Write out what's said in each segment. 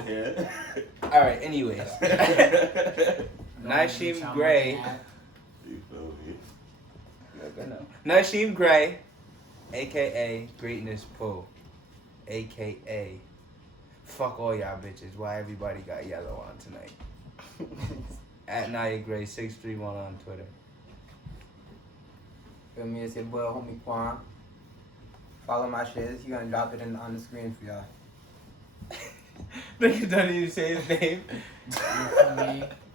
over here. Alright, anyways. Nasheem Gray. You feel me? Nasheem Gray, aka Greatness Pooh, aka fuck all y'all bitches. Why everybody got yellow on tonight? At Naya Gray 631 on Twitter. Feel me? It's your boy, homie Quan. Follow my shit. He's gonna drop it on the screen for y'all. Nigga don't even say his name.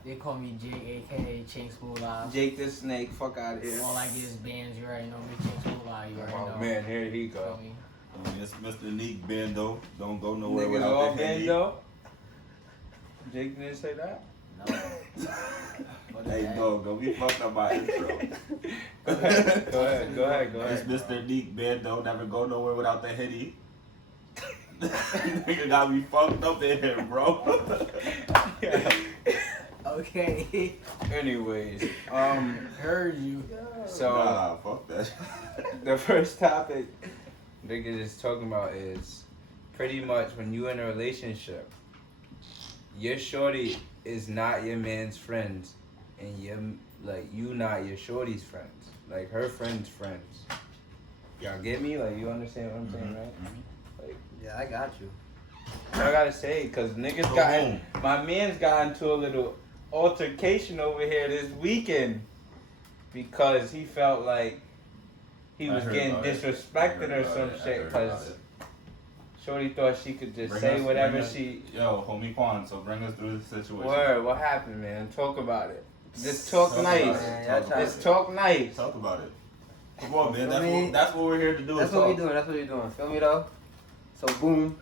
They call me Jake, aka Chinks Moolah. Jake the Snake, fuck out of here. All I get is bands, you already know me. Chinks Moolah, you already know. Oh man, here he go. It's Mr. Neek Bando. Don't go nowhere Niggas without all the Henny. Bando. Jake didn't say that? No. Hey, don't be fucked up my intro. Go ahead. It's Mr. Neek Bando. Never go nowhere without the Henny. Nigga got me fucked up in here, bro. Okay. Anyways, Heard you. so Nah, fuck that. the first topic niggas is talking about is pretty much when you in a relationship, your shorty is not your man's friends, and you not your shorty's friends. Like her friends' friends. Y'all get me? Like you understand what I'm saying, right? Like Yeah, I got you. I gotta say, cause niggas my man's got into a little altercation over here this weekend because he felt like he was getting disrespected or some shit. Cause shorty thought she could just say whatever she. Yo, homie Quan, so bring us through the situation. Word, what happened, man? Talk about it. Just talk nice. Just talk nice. Talk about it. Come on, man. That's what we're here to do. That's what we doing. That's what we doing. Feel me though? So boom,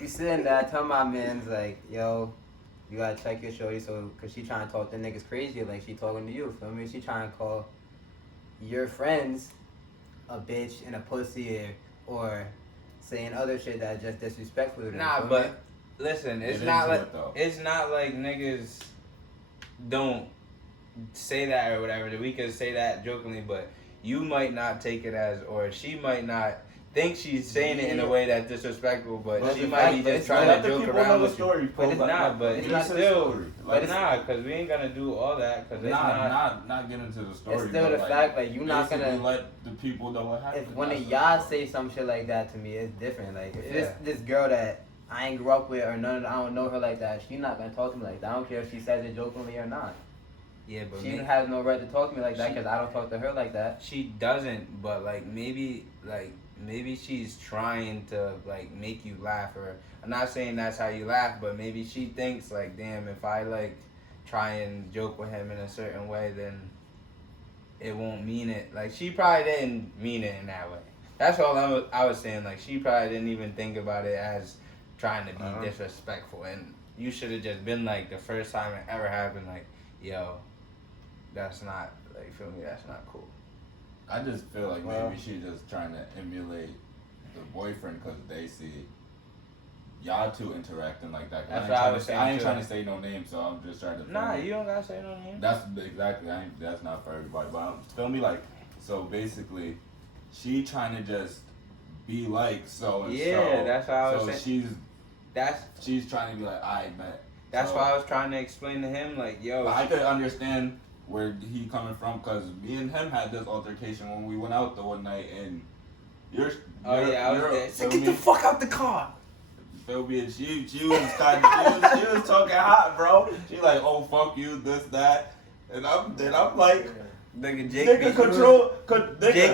we sitting there. I tell my man's like, yo, you gotta check your shorty, so cause she trying to talk to niggas crazy, like she talking to you. Feel me? She trying to call your friends a bitch and a pussy or saying other shit that's just disrespectful to them. Nah, feel but me? listen, it's not like niggas don't say that or whatever. We can say that jokingly, but you might not take it as, or she might not think she's saying it in a way that's disrespectful, but she might be just trying to joke around with you. But cause we ain't gonna do all that, cause it's not get into the story. It's still the fact, like you not gonna let the people know what happened. If one of y'all say some shit like that to me, it's different. Like if this girl that I ain't grew up with or I don't know her like that, she not gonna talk to me like that. I don't care if she says it jokingly or not. Yeah, but she has no right to talk to me like that because I don't talk to her like that. She doesn't, but maybe she's trying to make you laugh, or I'm not saying that's how you laugh, but maybe she thinks like, damn, if I try and joke with him in a certain way, then it won't mean it. Like she probably didn't mean it in that way. That's all I was saying. Like she probably didn't even think about it as trying to be disrespectful, and you should have just been like the first time it ever happened, like, yo, that's not feel me, that's not cool. I just feel like maybe she's just trying to emulate the boyfriend because they see y'all two interacting like that. That's what I was saying. I ain't trying to say no name, so I'm just trying to. Nah, you don't gotta say no name. That's exactly. That's not for everybody, but feel me, so basically, she trying to just be like so and so. Yeah, that's how I was saying. She's trying to be like, I bet. That's why I was trying to explain to him, like, yo. I could understand where he coming from, because me and him had this altercation when we went out the one night, and I was there. So get the fuck out the car. Feel me? And she was kind of, she was talking hot, bro. She like, oh fuck you, this that, and I'm like. Nigga, Jake Jake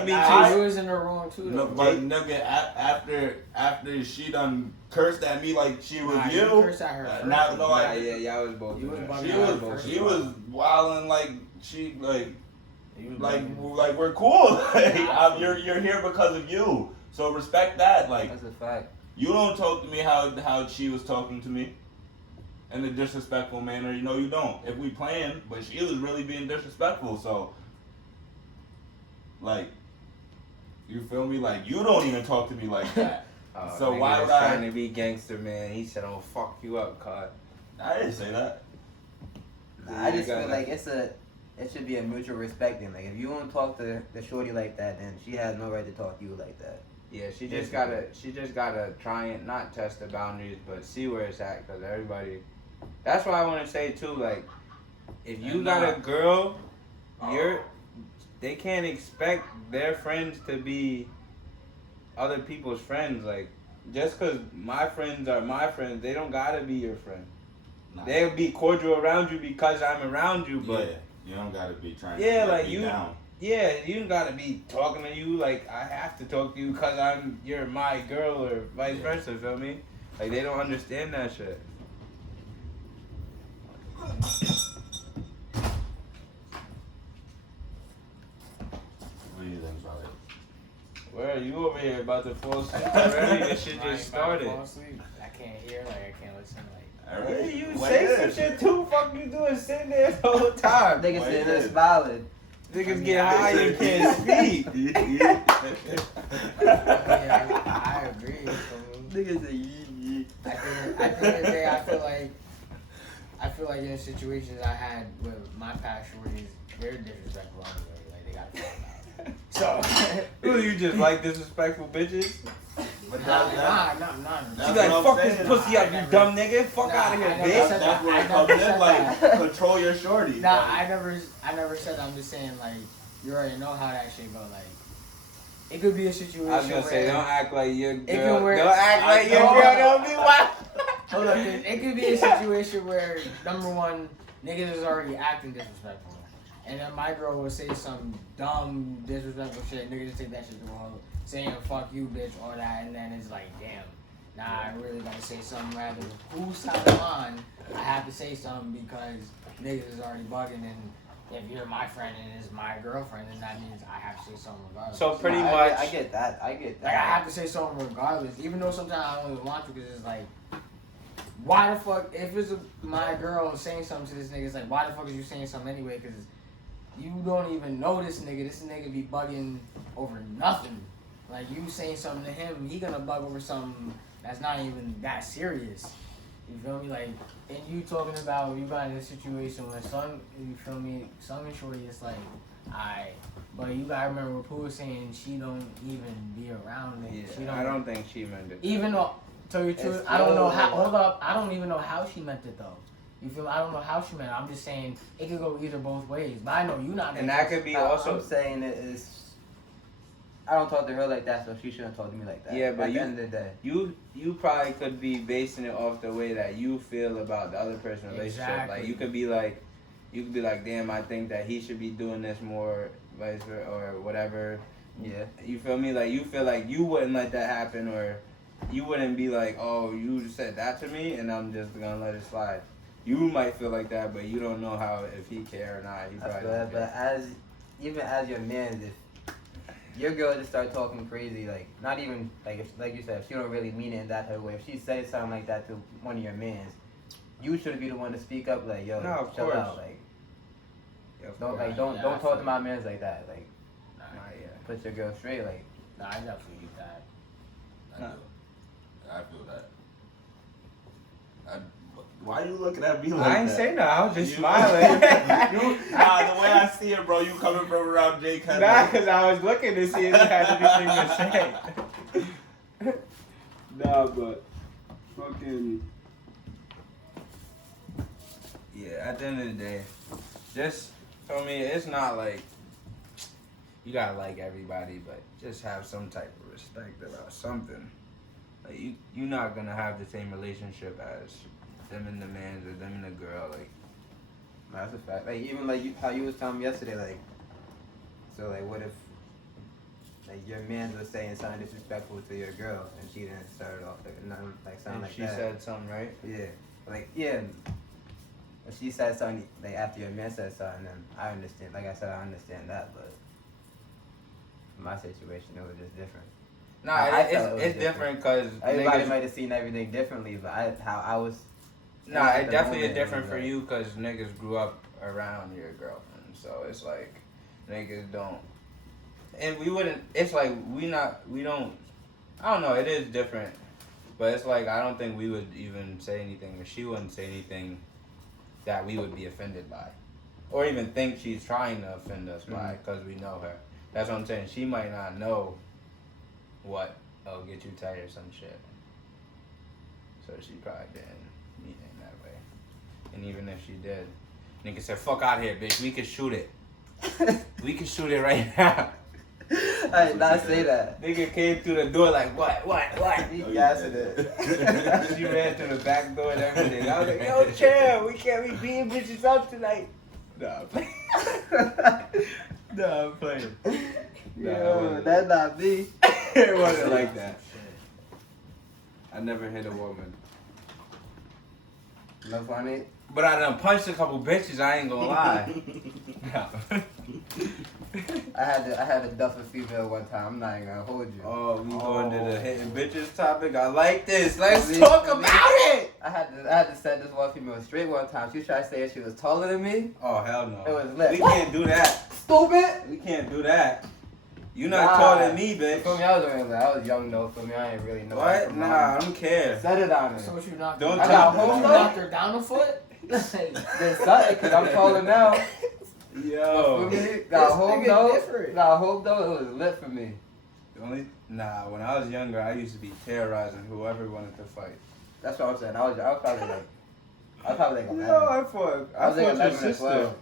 be too. Was in the wrong too. No, but nigga, after she done cursed at me like she was you. You cursed at her. Y'all was both. She was wilding like she like we're cool. Like you're here because of you. So respect that. Like that's a fact. You don't talk to me how she was talking to me. In a disrespectful manner, you don't. If we playing, but she was really being disrespectful, so you feel me? Like you don't even talk to me like that. So why would I? Trying to be gangster, man. He said, "I'll fuck you up, cuz." I didn't say that. I just feel like it should be a mutual respect thing. Like if you don't talk to the shorty like that, then she has no right to talk to you like that. Yeah, she just gotta try and not test the boundaries, but see where it's at. Cause everybody, that's what I want to say too. Like, if you got a girl, they can't expect their friends to be other people's friends. Like, just cause my friends are my friends, they don't gotta be your friend. Nah. They'll be cordial around you because I'm around you, but yeah, you don't gotta be trying to like me down. Yeah, you don't gotta be talking to you like I have to talk to you because you're my girl or vice versa. Feel me? Like they don't understand that shit. What do you think about it? Where are you over here about to fall asleep already? This shit just started. Fall asleep. I can't hear, like I can't listen, like. Hey, you say some shit too. Fuck you doing sitting there the whole time. Niggas sitting there smiling. Niggas get high and can't speak. I agree. Niggas say yee. At the end of the day, I feel like in situations I had with my past shorties, they're disrespectful anyway. Like they got to talk about it. So you just like disrespectful bitches? But nah. She like, fuck this pussy up, you dumb nigga. Fuck out of here, bitch. That's where it comes in, like, control your shorty. Nah, I never said that. I'm just saying, like, you already know how that shit go. Like, it could be a situation I was gonna say, don't act like your girl. Don't act like your girl don't be wild. Hold up, it could be a situation where, number one, niggas is already acting disrespectful. And then my girl will say some dumb, disrespectful shit. Niggas just take that shit to a whole, saying fuck you, bitch, or that. And then it's like, damn, nah, I really gotta say something rather than whose side I'm on. I have to say something because niggas is already bugging. And if you're my friend and it's my girlfriend, then that means I have to say something regardless. So pretty much. I get that. Like, I have to say something regardless. Even though sometimes I don't even want to because it's like, why the fuck, if it's my girl saying something to this nigga, it's like, why the fuck is you saying something anyway? Because you don't even know this nigga. This nigga be bugging over nothing. Like, you saying something to him, he gonna bug over something that's not even that serious. You feel me? Like, and you talking about you got in a situation where you feel me, some and shorty, it's like, alright. But you gotta remember what Pooh was saying, she don't even be around niggas. Yeah, I don't think she meant it. Even though, tell you the truth, I don't know how, hold up, I don't even know how she meant it though. You feel me? I don't know how she meant it. I'm just saying it could go either both ways. But I know you not. And that could be also. I'm saying it is. I don't talk to her like that, so she shouldn't talk to me like that. Yeah, but at the end of the day, you probably could be basing it off the way that you feel about the other person's relationship. Exactly. Like you could be like, damn, I think that he should be doing this more, vice versa, or whatever. yeah. You feel me? Like you feel like you wouldn't let that happen, or you wouldn't be like, oh, you said that to me, and I'm just gonna let it slide. You might feel like that, but you don't know how if he care or not. He probably don't care. But even as your man, if your girl just start talking crazy, like not even like if, like you said, if she don't really mean it in that type of way. If she says something like that to one of your mans, you should be the one to speak up. Like, yo, chill out. Like, don't talk to my mans like that. Like, put your girl straight. Like, nah, I definitely get that. I feel that. Why you looking at me like I ain't that? saying that. I was just smiling. The way I see it, bro, you coming from around Jake. Nah, because I was looking to see if he had anything to say. Nah, but fucking. Yeah, at the end of the day, just for me, it's not like you gotta like everybody, but just have some type of respect about something. Like you're not gonna have the same relationship as them and the man or them and the girl. Like that's a fact. Like even like how you was telling me yesterday. Like, so like what if like your man was saying something disrespectful to your girl and she didn't start it off like nothing like something like she that. She said something, right? Yeah. Like yeah. If she said something like after your man said something, then I understand. Like I said, I understand that, but in my situation, it was just different. Nah, it's different because everybody might have seen everything differently, but how I was. Nah, it definitely is different for you because niggas grew up around your girlfriend, so it's like niggas don't, and we wouldn't. It's like we don't. I don't know. It is different, but it's like I don't think we would even say anything, or she wouldn't say anything that we would be offended by, or even think she's trying to offend us by because we know her. That's what I'm saying. She might not know what oh, get you tight or some shit. So she probably didn't mean it in that way. And even if she did, nigga said, fuck out here, bitch. We can shoot it. We can shoot it right now. I did not say that. Nigga came through the door like, what? He gassing it. She ran through the back door and everything. I was like, yo, chill. We can't be beating bitches up tonight. Nah, I'm playing. Nah, I'm playing. Yo, that's not me. It wasn't like that. I never hit a woman. No funny. But I done punched a couple bitches, I ain't gonna lie. I had to duff a female one time. I'm not even gonna hold you. Oh, we going to the hitting bitches topic? I like this. Let's Me- talk me- about it! I had to set this one female straight one time. She tried to say she was taller than me. Oh, hell no. It was lit. We What? can't do that. Stupid. We can't do that. You not Nah. taller than me, For me, bitch. I was young though. For me, I ain't really know. What? Nah, I don't care. Set it on So her. what you knocked Don't her I got down? home You though. knocked her down a foot? Then set it, cause I'm taller now. Yo. For me, got This home nigga though. different. Got home though. It was lit for me. Nah, when I was younger, I used to be terrorizing whoever wanted to fight. That's what I'm saying. I was probably like a No, man. I fought I was like your 11 as sister. well.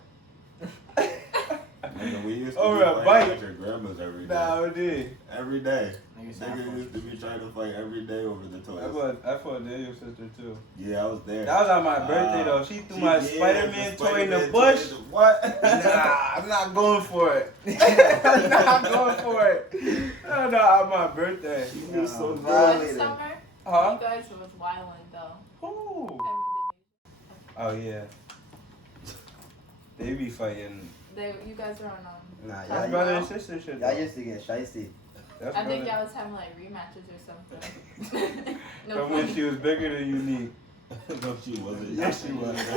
Nigga, we used to Over be a fighting bite. at your grandma's every day. Nah, I did. Every day. Niggas not Nigga used to be trying to fight every day over the toys. I fought Daniel's sister too. Yeah, I was there. That was on my birthday though. She threw my Spider-Man toy in the Spider-Man bush. toy in the- What? Nah, I'm not going for it. I'm not going for it. No, on my birthday. You was so Nah. bad. One summer, Huh? you guys was wildin' though. Who? Everyone Oh yeah. They be fighting. you guys were on Nah, That's y'all, brother and sister shit. y'all though. used to get shicey. That's I think brother- y'all was having like rematches or something. No From when funny. she was bigger than you, need. No, she wasn't. Yes, she was. She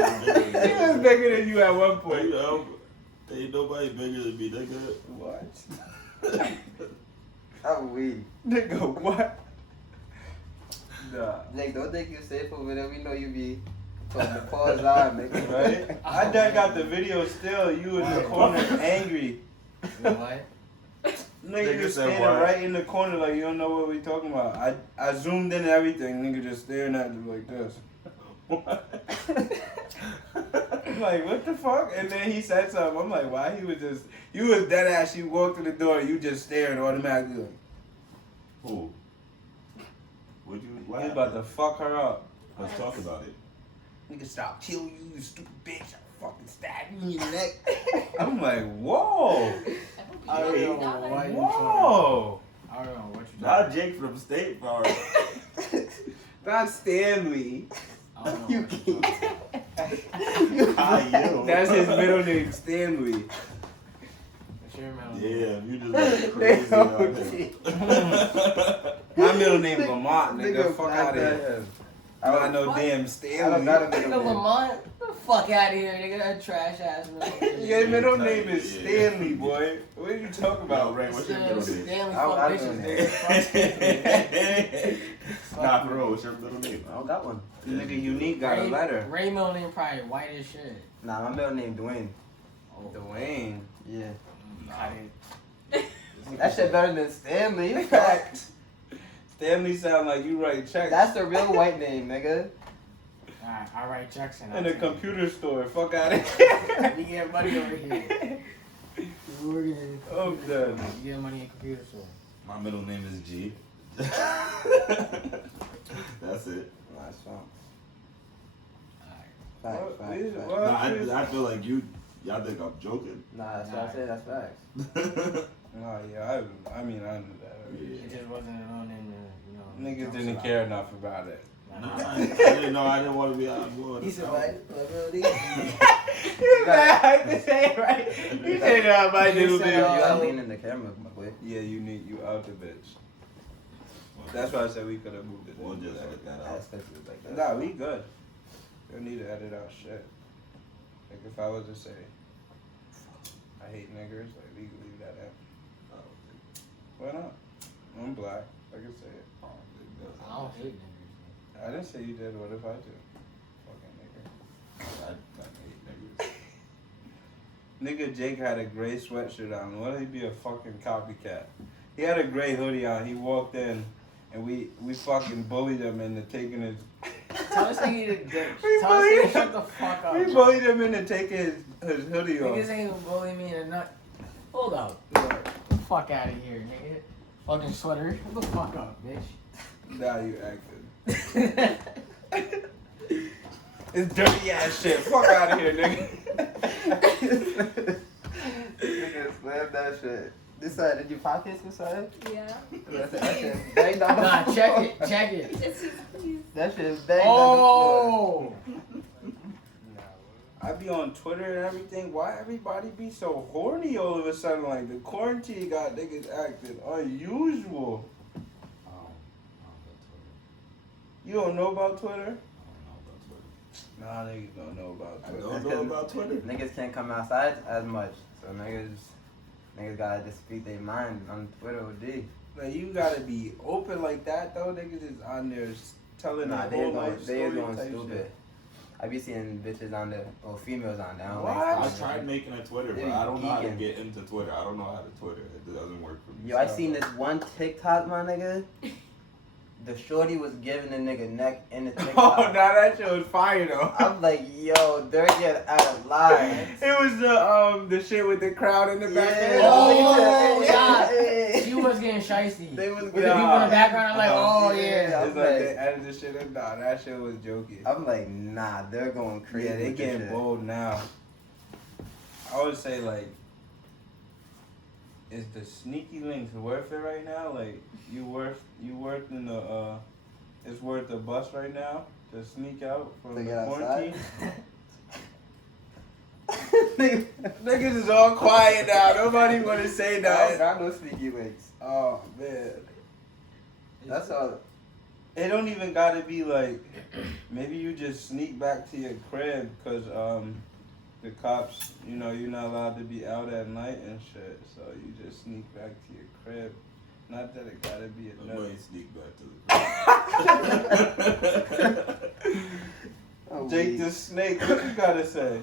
Ain't was bigger than you at one point. nobody bigger than me, nigga. What? I'm weak. Nigga, what? Nah. Jake, don't think you safe over there. We know you be putting the paws on, nigga. Right? I done got the video still. You in the corner angry. What? Nigga Nigga just said standing what? right in the corner like you don't know what we talking about. I zoomed in and everything. Nigga just staring at you like this. I'm like, what the fuck? And then he said something. I'm like, why? You was dead ass. You walked through the door. You just staring automatically. Like, Who? Would you? What he's about to happened? fuck her up. Let's talk about it. Nigga, stop kill you, you stupid bitch. I'll fucking stab you in your neck. I'm like, whoa. I don't know what you Whoa. I don't know what you Not Jake from State Farm. Not Stanley. I don't know You what you How you? That's his middle name, Stanley. What's your middle name? Yeah, you just look crazy out here. My middle name Lamont, nigga. Fuck Nigga, out of here. I'm not no What? damn I don't Stanley. got a Nigga middle name. Lamont, get the fuck out of here, nigga. That trash ass nigga. Your middle name is Yeah. Stanley, boy. What are you talking About about? Ray, what's your middle name? Stanley I fuck don't bitches, know. nigga. Fuck Stanley. Nah, for real, what's your middle name? I don't got one. Nigga, Unique got a letter. Ray middle name probably white as shit. Nah, my middle name Dwayne. Dwayne. Yeah. Got it. That shit better than Stanley. Fact. Stanley sound like you write checks That's the real white name, nigga. Alright, I write Jackson. in a computer store. Fuck out of here. You get money over here. You I'm done. get money in computer store. My middle name is G. That's it. Nice song. Alright. Facts, What? facts, facts. What? Nah, I feel like y'all think I'm joking. Nah, that's what I said. That's facts. Oh yeah, I mean I knew that. It just wasn't a known name, you know. Niggas jokes didn't about care it. enough about it. Nah, I didn't know. I didn't want to be out board. He said, right? You got to say it right. You say that my You dude. said, You gotta lean in the camera, my boy. Yeah, you out the bitch. That's why I said we could have moved it. We'll just edit that out. That's because it's like that. Nah, we good. You don't need to edit out shit. Like if I was to say, I hate niggers, like we could leave that in. Why not? I'm black. I can say it. I don't hate niggas. I didn't say you did. What if I do? Fucking I hate niggas. nigga. Nigga Jake had a gray sweatshirt on. Why did he be a fucking copycat? He had a gray hoodie on. He walked in and we fucking bullied him into taking his. Tell us nigga to dick. We Tell us bullied nigga shut the fuck up. We bullied him into taking his hoodie Niggas off. ain't gonna bully me in a nut. Hold up. Get the fuck out of here, nigga. Fucking sweater. Hold the fuck up, bitch. Now you acting. It's dirty ass shit. Fuck out of here, nigga. Nigga, slam that shit. This side, did you pockets this side? Yeah. That shit is banged on the Nah, floor. check it. It's just, please. That shit is banged on the floor. Oh! I be on Twitter and everything. Why everybody be so horny all of a sudden? Like the quarantine got niggas acting unusual. You don't know about Twitter? Nah, niggas don't know about I Twitter. don't know about Twitter. Niggas can't come outside as much, so niggas gotta just speak their mind on Twitter OD. Like you gotta be open like that though. Niggas is on there telling Nah, their they whole is going, life they is story going type stupid. shit. I be seeing bitches on there, or females on there. I don't What? like I stuff. tried making a Twitter, They but I don't know how to geeking. get into Twitter. I don't know how to Twitter. It doesn't work for me. Yo, I seen this one TikTok, my nigga. The shorty was giving the nigga neck in the Oh, TikTok. now that shit was fire though. I'm like, yo, they're getting out of line. It was the shit with the crowd in the back. Yeah. Oh, yeah. yeah. She was getting shiesty. They was With the getting- people in the background, I'm like, oh, Yeah. yeah. It's like they added the shit in. Nah, that shit was joking. I'm like, nah, they're going crazy. Yeah, they with this getting shit. bold now. I would say like, is the sneaky links worth it right now? Like, you worth in the it's worth the bus right now to sneak out from To the get outside? quarantine. Niggas is all quiet now. Nobody want to say I don't that. got no sneaky links. Oh man, That's all. it don't even gotta be like. Maybe you just sneak back to your crib because the cops, you know, you're not allowed to be out at night and shit. So you just sneak back to your crib. Not that it gotta be a no. Nobody sneak back to the Oh, Jake weak. the Snake, what you gotta say?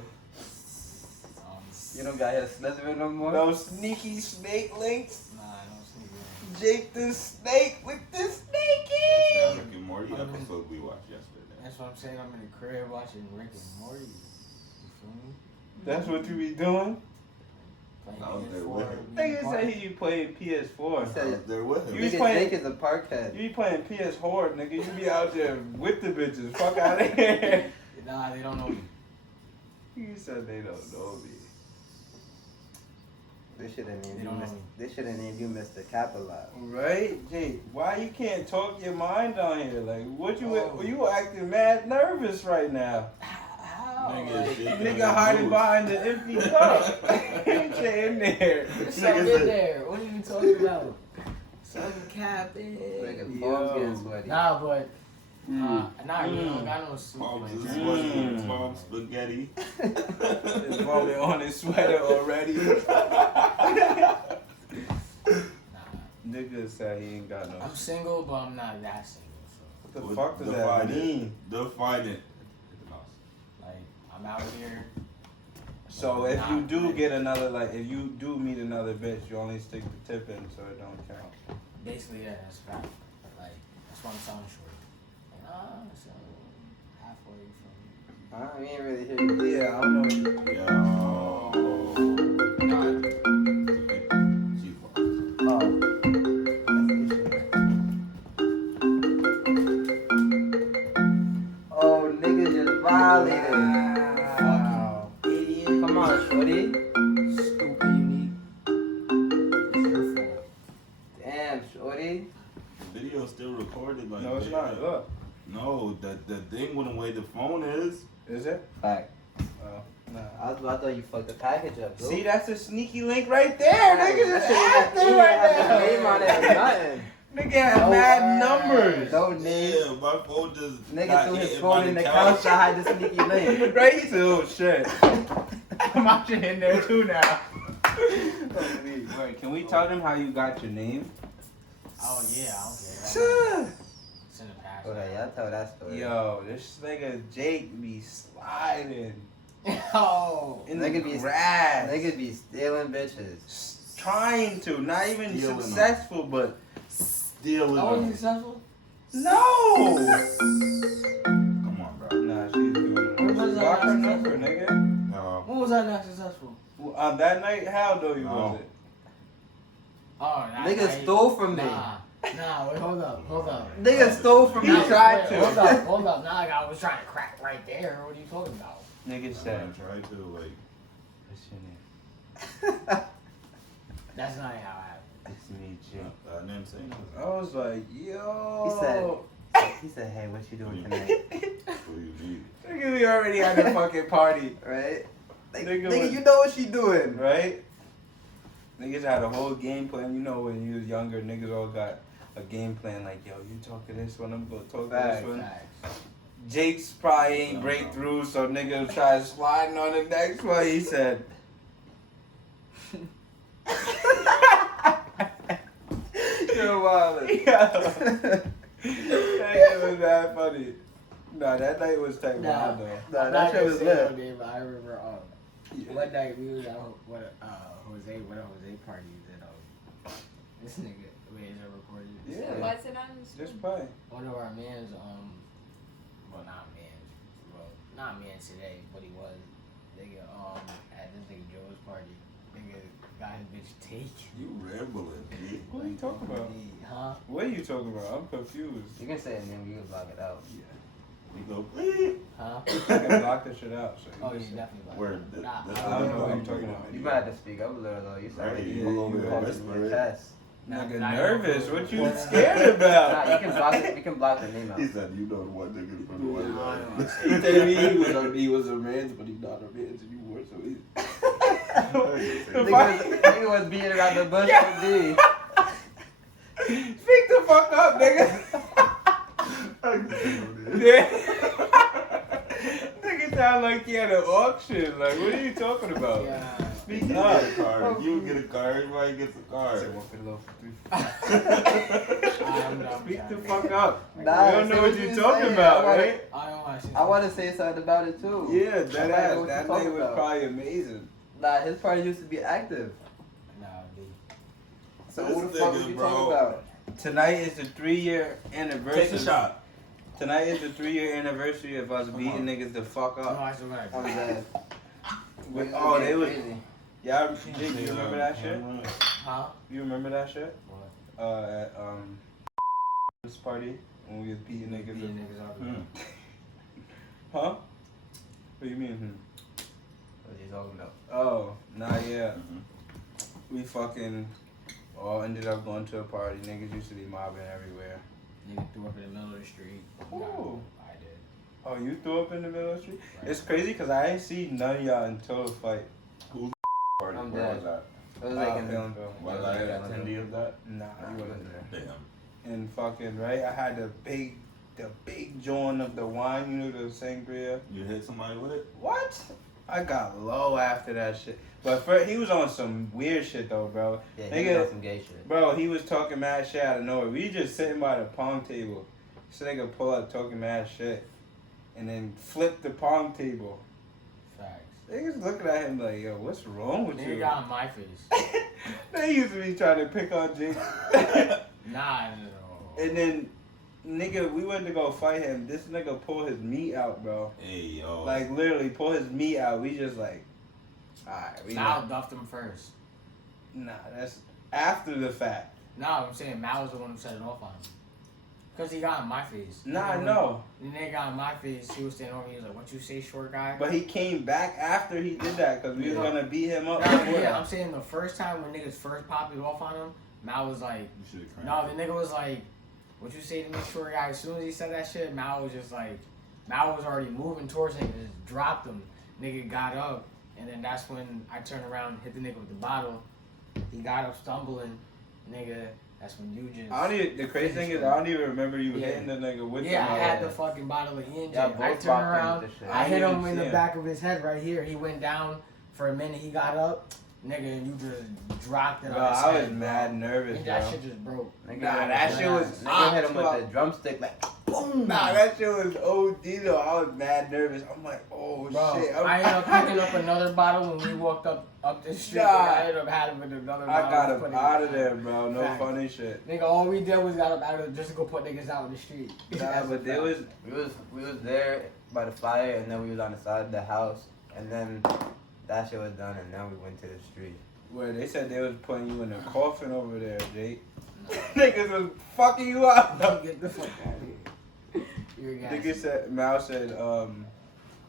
You don't got here slithering no more? No sneaky snake links? Nah, I don't sneak Jake the Snake with the That snaky! Rick and Morty episode we watched yesterday. That's what I'm saying. I'm in the crib watching Rick and Morty. You feel me? That's what you be doing? Playing I was there PS4, with him. being Nigga party. say he played PS4. I was there with him. You was Nigga playing- Jake is a parkhead. You be playing PS Horde, nigga. You be out there with the bitches. Fuck out of here. Nah, they don't know me. You said they don't know me. They should have named They you don't know Mr. me. They should have named you Mr. Capilot. Right, Jake? Why you can't talk your mind on here? Like, what you Oh. you acting mad nervous right now? How? Nigga, Like, shaking Nigga his hiding boots. behind the empty cup. Ain't you in there? There's something in there. What are you talking about? Some capping. Nigga, Yo. palms getting sweaty. Nah, but nah, you Mm. don't got no suit. Mom's like is that. sweaty. Mom's spaghetti. His vomit on his sweater already. Nah, Nigga said he ain't got no. I'm single, but I'm not that single. So, What the fuck does Define that mean? Define it. like, I'm out here. So if you do get another, like, if you do meet another bitch, you only stick to tipping, so it don't count. Basically, yeah, that's fact. Like, that's what I'm telling short. Like, so halfway from. I ain't really hear you. Yeah, I don't know. Yo. God. She's wild. Oh. Oh, nigga just violated. Wow. Idiot. Come on, shorty. Stupid, unique. It's your fault. Damn, shorty. The video's still recorded. Like, No, it's yeah. not. Look. No, the thing went away. The phone is. Is it? Fact. Oh, nah. I thought you fucked the package up, bro. See, that's a sneaky link right there. Nigga just That shit acting ain't right got his name on it or now. nothing. Nigga had No, mad numbers. No name. Yeah, my phone just. Nigga got threw his hit phone by in the couch to hide the sneaky link. Right? He said, oh shit. I'm actually in there too now. Wait, can we tell them how you got your name? Oh, yeah, I don't care. It's in the past. Okay, y'all tell that story. Yo, this nigga Jake be sliding Oh. in Nigga the be- grass. Niggas be stealing bitches. Trying to, not even Stealing them. successful, but Stealing I wasn't them. successful? No! Come on, bro. Nah, she's doing it. What was Block that her not number, successful? nigga. No. When was I not successful? On that night, how though you No. was it? Oh, nah, Nigga stole from me. Nah, wait, hold up. Nigga stole from me. He tried to. Hold up. Nah, I was trying to crack right there. What are you talking about? Nigga I said, tried to, like, what's your name? That's not how I happened. It's me, G. I didn't say nothing. I was like, yo. He said, hey, what you doing What tonight? do you need? Nigga, we already had a fucking party, Right? Like, Nigga nigga, was- you know what she doing. right? Niggas had a whole game plan. You know, when you was younger, niggas all got a game plan. Like, yo, you talk to this one, I'm gonna talk to this one. Facts. Jake's probably ain't break through, so nigga try sliding on the next one. He said, You're wild. that shit was that funny. Nah, that night was type wild though. Nah, I'm that not shit gonna was say lit. no name, but I remember one night we was at Jose party that this nigga wait, is it recorded? Yeah. Was it on the Just play. One of our mans, well not mans today, but he was. Nigga, at this nigga Joe's party, nigga got his bitch taken. You rambling, B. What are you talking about? Huh? What are you talking about? I'm confused. You can say it, name, you can block it out. You go, bleep. Huh? I can block this shit out. So you Oh, just- yeah, definitely. Like Word. Nah, I don't know what you're talking about. You might have to speak up a little though. You sound like Right, you you over there talking whispering. in your chest. Nigga Nah, nervous. nah, What you nah. scared Nah, about? you can block it. You can block the name out. He said, you know the one nigga from the one Nah, guy. He told me he was a man, but he's not a man anymore. So he's Nigga was beating around the bush with D. Speak the fuck up, nigga. Nigga sound like he had an auction. Like, what are you talking about? Yeah. Speak You up. get a car. You get a car. Everybody gets a car. Speak the fuck up. Nah, we don't know say what what you're you talking saying. about, I wanna- right? I don't want to. I want to say something about it too. Yeah, that I ass. know what That you're talking night was about. probably amazing. Nah, his party used to be active. Nah, B. So This who the fuck nigga, was you bro. talking about? Tonight is the 3-year anniversary. take a shot. Tonight is the 3-year anniversary of us beating niggas the fuck No, up. I still got I'm dead. Oh, they was. Crazy. Y'all, Jake, you remember that shit? Huh? You remember that shit? What? At this party when we was beating niggas. Beating niggas up. Hmm. Huh? What do you mean? What you talking about? Oh, nah, yeah. Mhm. We fucking all ended up going to a party. Niggas used to be mobbing everywhere. Nigga threw up in the middle of the street. Ooh. I did. Oh, you threw up in the middle of the street? It's crazy because I ain't seen none of y'all until the fight. Party. I'm Where dead. was that? It was like in the. Filmville. Was I an attendee of that? Nah, you wasn't there. Damn. And fucking, right? I had the big joint of the wine, you know, the sangria. You hit somebody with it? What? I got low after that shit. But for, he was on some weird shit though, bro. Yeah, he Nigga, was on some gay shit. Bro, he was talking mad shit out of nowhere. We just sitting by the pong table. This nigga pull up talking mad shit. And then flip the pong table. Facts. Niggas looking at him like, yo, what's wrong with Nigga you? got on my face. They used to be trying to pick on Jake. Nah, no. And then, nigga, we went to go fight him. This nigga pull his meat out, bro. Hey, yo. Like, literally pull his meat out. We just like, alright, we Mal not. duffed him first. Nah, that's after the fact. Nah, I'm saying Mal was the one who set it off on him. Cause he got in my face. Nah, I know. The nigga got in my face. He was standing over me. He was like, "What you say, short guy?" But he came back after he did that because we was Yeah. gonna beat him up. Nah, before yeah, that. I'm saying the first time when niggas first popped it off on him, Mal was like, You should've cranked "No," it. the nigga was like, "What you say to me, short guy?" As soon as he said that shit, Mal was just like, Mal was already moving towards him and just dropped him. Nigga got up, and then that's when I turned around, hit the nigga with the bottle. He got up stumbling, nigga. That's when you just. I don't even, the crazy thing is I don't even remember you Yeah. hitting the nigga with Yeah, I the had the fucking bottle of E&J. Yeah, I both turned rocked him around, with the shit. I hit didn't him even in see the him. back of his head right here. He went down for a minute. He got up, nigga, and you just dropped it Bro, on his I head. was mad nervous, And bro. that shit just broke. Nigga, Nah, that shit was Nigga hit him fuck. with the drumstick like. boom. Nah, that shit was OD though. I was mad nervous. I'm like, oh Bro, shit. I ended up picking up another bottle when we walked up the street. Nah. I ended up having another bottle. I got to him put in out the- of there, bro. No Fact. funny shit. Nigga, all we did was got up out of just to go put niggas out in the street. Nah, That's but a there fact. was We was there by the fire, and then we was on the side of the house, and then that shit was done, and then we went to the street. where they said they was putting you in a coffin over there, Jake. Niggas was fucking you up. Get the fuck out of here. You're a Nigga said, Mal said,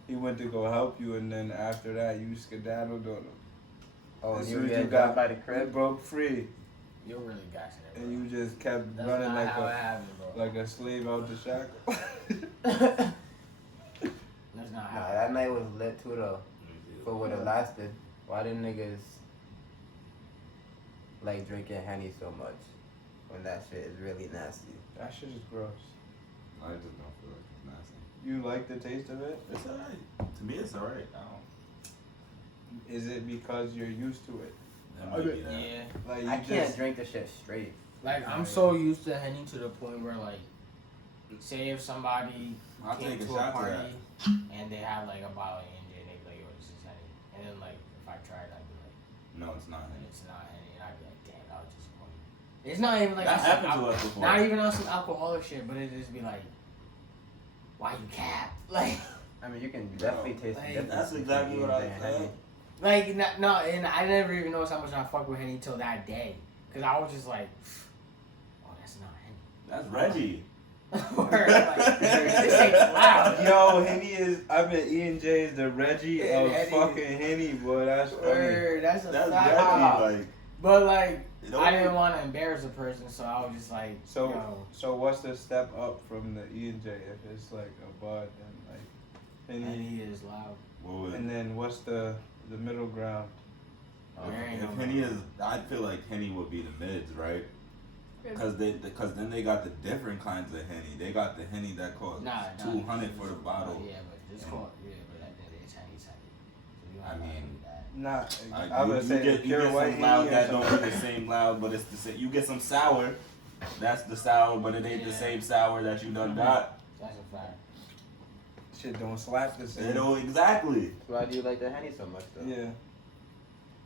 he went to go help you, and then after that, you skedaddled on him. Oh, As and soon you as get you got got by the You crib. broke free, You're really gassing it, bro. and you just kept That's running not like how it a happened, bro. like a slave out the shackle. That's not how Nah, it that night was lit too though. For what it lasted. Why did niggas like drinking Henny so much when that shit is really nasty? That shit is gross. I just don't feel like it's nasty. You like the taste of it? It's alright. To me, it's alright. I don't. Is it because you're used to it? That might be that. Yeah. Like you I can't just drink the shit straight. Like, I'm so used to Henny to the point where, like, say if somebody I'll came take a to a shot to party that. and they had, like, a bottle of Henny and they'd be like, yo, this is Henny. And then, like, if I tried, I'd be like, No, it's not. it's not Henny. And I'd be like, damn, that was disappointing. It's not even like That on some happened to us before. Not even on some alcoholic shit, but it'd just be like, why you cap? Like, I mean, you can definitely taste the Like, difference. That's between exactly what I E&J and Henny. said. like no, and I never even noticed how much I fuck with Henny till that day. Cause I was just like, oh, that's not Henny. That's Reggie. Word, like, this ain't loud. Yo, Henny is. I bet E&J is the Reggie of Henny. fucking Henny, boy. That's funny. Word, that's a That's fact. Reggie. Like, But like, you know I what? didn't want to embarrass a person, so I was just like, So, yo, so what's the step up from the E&J if it's like a bud and like Henny, Henny is loud. what would, and then what's the middle ground? There ain't if no Henny is, I feel like Henny would be the mids, right? Because then they got the different kinds of Henny. They got the Henny that costs Nah, $200 for the bottle. Yeah, but it's called, yeah, but that it's Henny's Henny. So you don't I have to mean, do that. Not. Like, I would say you get pure white some loud Henny or that don't something. be the same loud, but it's the same. You get some sour, that's the sour, but it ain't the Yeah. same sour that you done got. That's a fact. Shit don't slap the same. You know exactly. So why do you like the Henny so much though? Yeah.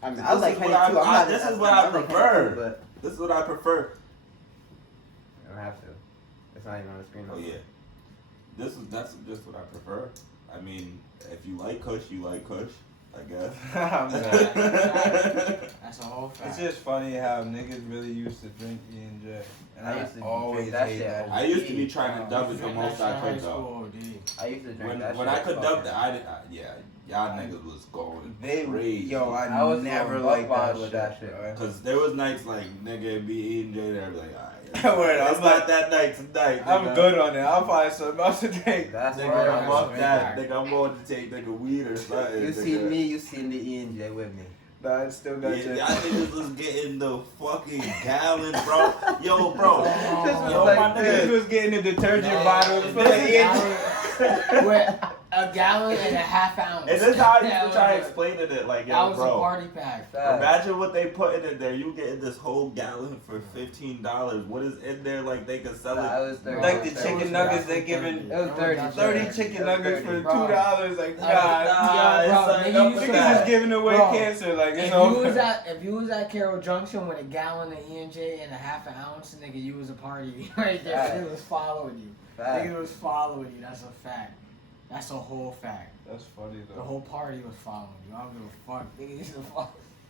I mean, This I like is Henny what too. this is what I like Henny prefer. too, but This is what I prefer. I don't have to. It's not even on the screen. Oh yeah, that's just what I prefer. I mean, if you like Kush, you like Kush, I guess. I'm Yeah, good. that's a whole fact. It's just funny how niggas really used to drink E&J, and I I used to always drink that hate shit. that. I used to be trying to dub it the Drink most that I shit could in high though. school, dude. I used to drink that When shit. I could dub fucking- that, yeah, y'all niggas was going They, crazy. yo, I I was never going liked buck that wild with shit. that shit. bro. Cause there was nights like nigga be eating J and I'd be like, alright. Word, It's I'm not like- that night tonight. I'm nigga. good on it. I'll find something else to take. That's Nigga, why I'm I off was that. that. Nigga, I'm going to take nigga weed or something. You nigga. seen me, you seen the E&J with me. Nah, I still got Yeah, you. y'all niggas was getting the fucking gallon, bro. Yo, bro. This was Yo, like my Niggas nigga. was getting the detergent No, bottles this for the is E&J. With a gallon and a half ounce. And this is how I used That to try was a- explaining it. Like, That yo, was a bro. party pack. Imagine what they putting in there. You getting this whole gallon for $15. What is in there? Like they can sell Nah, it. it was 30. Like the It was chicken 30. nuggets they giving It was 30. 30 chicken nuggets for Bro. $2. Like, Nah, nah. it's bro, like nigga, up you with should- Niggas that. is giving away Bro, cancer. Like, it's If over. if you was at Carroll Junction with a gallon of E&J and a half an ounce, nigga, you was a party right there. Fact. Nigga was following you. Fact. Nigga was following you. That's a fact. That's a whole fact. That's funny The though. whole party was following you. I don't give a fuck. Nigga used to follow.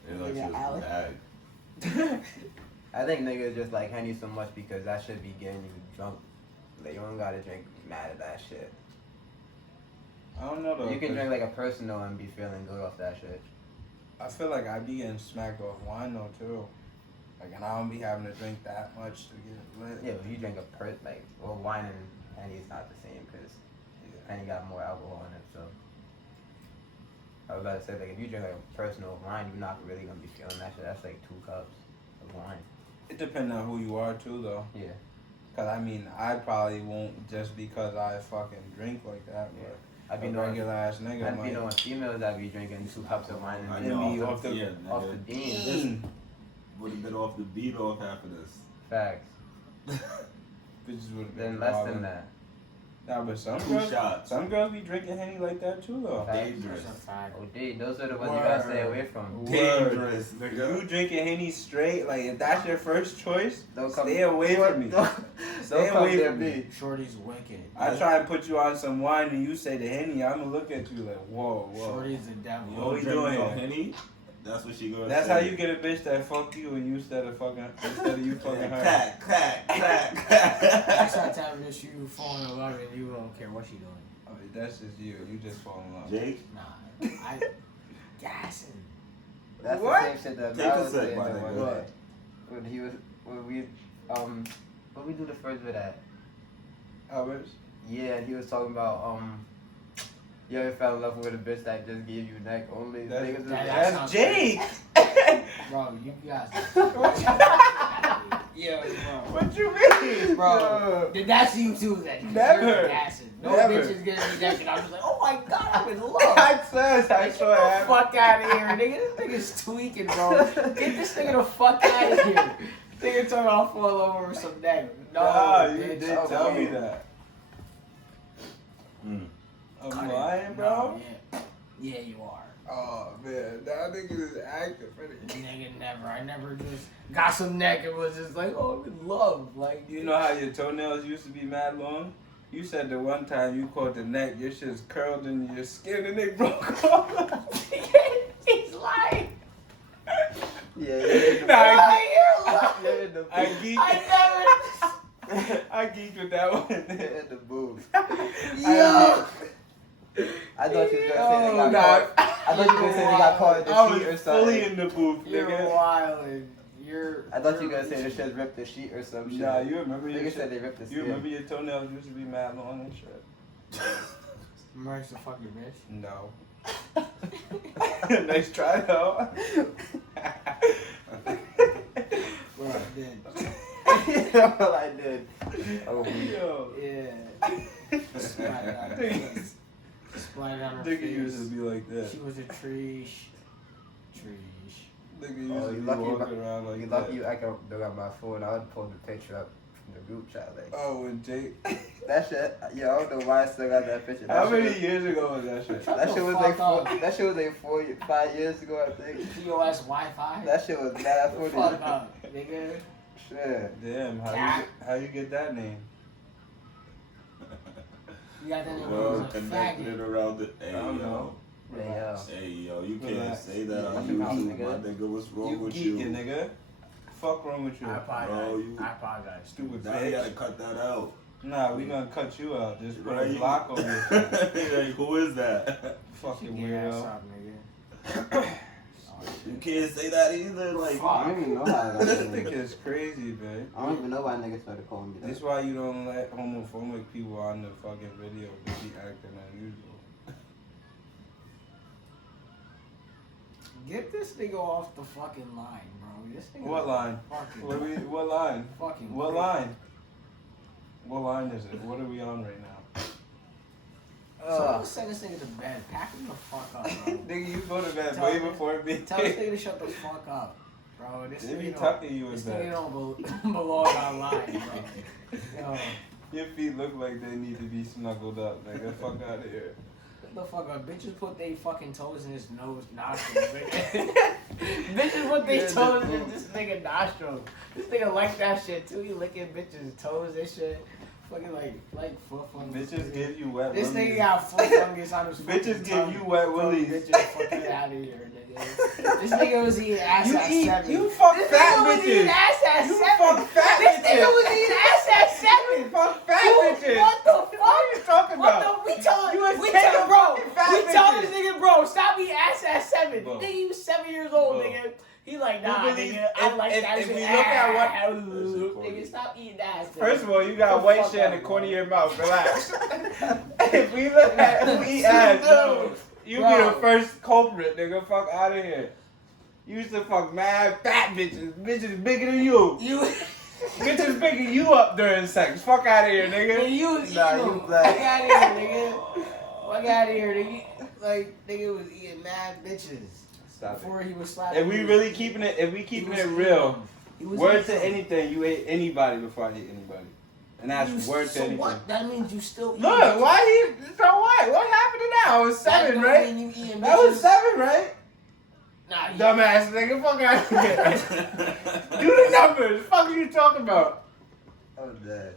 It looks Nigga, just Alex. bad. I think niggas just like Henny so much because that should be getting you drunk. Like, you don't gotta drink mad at that shit. I don't know though. You can 'cause drink like a personal and be feeling good off that shit. I feel like I be getting smacked off wine though too. Like, and I don't be having to drink that much to get lit. Yeah, but you drink well, wine and Henny is not the same because Yeah. Henny got more alcohol in it, so. I was about to say, like, if you drink like a personal wine, you're not really gonna be feeling that shit. That's like 2 cups of wine. It depends on who you are too though. Yeah. Cause I mean, I probably won't just because I fucking drink like that. Yeah. But I'd be a knowing, regular ass nigga I'd be might. knowing females that be drinking 2 cups of wine I and know. me off the- yeah, off the nigga. beans. Would have been off the beat off half of this. Facts. Bitches would have been Then less bobbing. than that. Nah, but some 2 girls, shots. some girls be drinking Henny like that too, though. Dangerous. That's a fact. Oh, dude, those are the ones you gotta stay away from. Dangerous, If nigga. you drinking Henny straight, like if that's your first choice, Don't come. stay away from me. Stay Don't come away near from me. Shorty's wicked. I try and put you on some wine and you say the Henny, I'm gonna look at you like, whoa, whoa. Shorty's the devil. What we Drink doing no here? Henny? That's what she gonna That's say. how you get a bitch that fuck you and you instead of you fucking her. Clack, clack, clack, That's clack. that time that you fall in love and you don't care what she doing. Oh, that's just you. You just fall in love. Jake, Nah, I gassing. That's What? the same shit that Take Mal a was sip, saying my the nigga. one What? day. When he was, what we do the first bit at? Others? Yeah, and he was talking about, you ever fell in love with a bitch that just gave you neck only? That's- Niggas is that- like, That's Jake! Bro, you guys. Yeah, bro. What you mean? Bro, that's you too then. Never. You're gassing. No Never. bitches getting me naked. I'm just like, oh my god, I'm in love. I said, I Get saw the it. fuck out of here, nigga. This nigga's tweaking, bro. Get this nigga the fuck out of here. Nigga talking about fall over some neck. No, Nah, you bitch. did tell me that. I'm Cut it. lying, bro? No, yeah, you are. Oh, man. That nigga is active. Nigga, never. I never just got some neck and was just like, oh, I'm in love. Like, You know how your toenails used to be mad long? You said the one time you caught the neck, your shit's curled in your skin and it broke off. he's lying. yeah, you're in the, Nah, you're in the I booth. geeked. I geeked with that one. You're in the booth. Yo. I thought you was gonna say they got Nah. caught. I thought you were gonna say they got caught in I the was sheet or fully something. in the booth, You're nigga. wild. You're. I thought you were gonna say the shit ripped the sheet or some shit. Nah, you remember your Nigga shit? said they ripped the You skin. remember your toenails used to be mad long and shit? Merge the fucking bitch. No. Nice try though. Bro, I did. Well, I did. Oh, Yo. Yeah. Splattered on her face. Splattered on her Nigga used to face. be like that. She was a tree. Nigga used Oh, to you be lucky walking around like you that. lucky I can look at my phone. I would pull the picture up from the group chat. Like, Oh, and Jake. that shit, yo, I don't know why I still got that picture. How That shit many was- years ago was that shit? That shit was Fuck like up. that shit was like 5 years ago, I think. POS Wi-Fi. That shit was mad Fuck funny. up, nigga. Shit. Damn, how you get that name? You got that nigga Well, was a connected faggot. around the. Hey, I don't yo. know. Hey, yo. Hey, yo, you can't Relax. say that on Watch your mouth, YouTube, nigga. my nigga. What's wrong You with geeking, you? nigga. Fuck wrong with you? I apologize. Bro, you- I apologize. Stupid Now you gotta bitch. cut that out. Nah, we gonna cut you out. Just put a Right? block on your shit. Like, who is that? Fucking Get your ass weirdo. up, nigga. You can't say that either. Like, I don't even know how I got This that nigga name. is crazy, man. I don't even know why niggas started calling me that. This why you don't let homophobic people on the fucking video to be acting unusual. Get this nigga off the fucking line, bro. This nigga. What line? Fucking. What line? Fucking. What line? What line is it? What are we on right now? Someone send this nigga to bed. Pack him the fuck up, bro. Nigga, you go to bed Tell way me- before me. Tell this nigga to shut the fuck up, bro. This They be nigga don't. tucking you in This nigga bed. don't belong online, bro. Yo, Your feet look like they need to be snuggled up. Nigga, fuck out of here. what the fuck up? Bitches put their fucking toes in his nose, nostrils. Bitches put their toes in this nigga nostrils. This nigga like that shit too. He licking bitches' toes and shit. Fucking like foot fungus. Bitches give you wet This willies. nigga got foot fungus on his fucking Bitches give tongue. you wet Bro, willies. Bitches fucking out of here, nigga. This nigga was eating ass You at eat, 7. you fuck This fat nigga was eating bitches. ass at You 7. fuck fat This bitches. nigga was eating ass at 7. You fuck fat You- bitches. What the fuck? What are you talking What about? the? We tell You was we taking tell bro. fucking fat We tell bitches. this nigga, bro, stop eating ass at 7. Bro. Nigga, you was 7 years old, Bro. nigga. He like, You nah, believe- nigga. I if- like if- that if shit. we look at what- Nigga, stop eating ass. Nigga. First of all, you got The white fuck shit in up, the bro. corner of your mouth. Relax. If we look at who eat ass, bro, you be Bro. the first culprit, nigga. Fuck out of here. You used to fuck mad fat bitches. Bitches bigger than you. You, Bitches picking you up during sex. Fuck out of here, nigga, nigga. you was Nah, eating you them. black. Fuck out of here, nigga. Fuck out of here, nigga. Like, nigga was eating mad bitches. Stop it. Before he was slapping. If we really keeping it, if we keeping it real, word to anything, you ate anybody before I ate anybody. And that's worth So anything. what? That means you still eat. Look, why he? So what? What happened to that? I was 7, right? You eating That was bitches. 7, right? Nah, you- Dumbass nigga, fuck out of here. Do the numbers. Fuck are you talking about? I'm dead.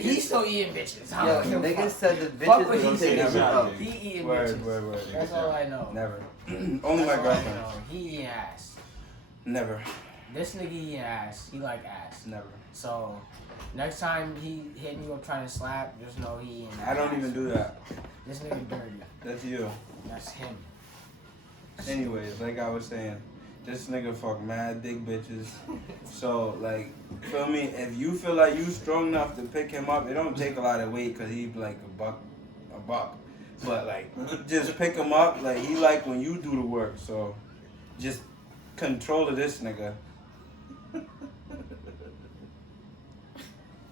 He's still eating bitches. I Yo, don't give a niggas fuck. said the Fuck bitches what he was said. taking Never. out. He eating Word, bitches. word. That's all I know. Never. Only That's my all I girlfriend. know. He eating ass. Never. This nigga eating ass. He like ass. Never. So next time he hit me up trying to slap, just know he eating I don't ass. even do that. This nigga dirty. That's you. That's him. Anyways, like I was saying, this nigga fuck mad dick bitches. So, like, feel me? If you feel like you strong enough to pick him up, it don't take a lot of weight because he like a buck. But, like, just pick him up. Like, he like when you do the work. So, just control of this nigga.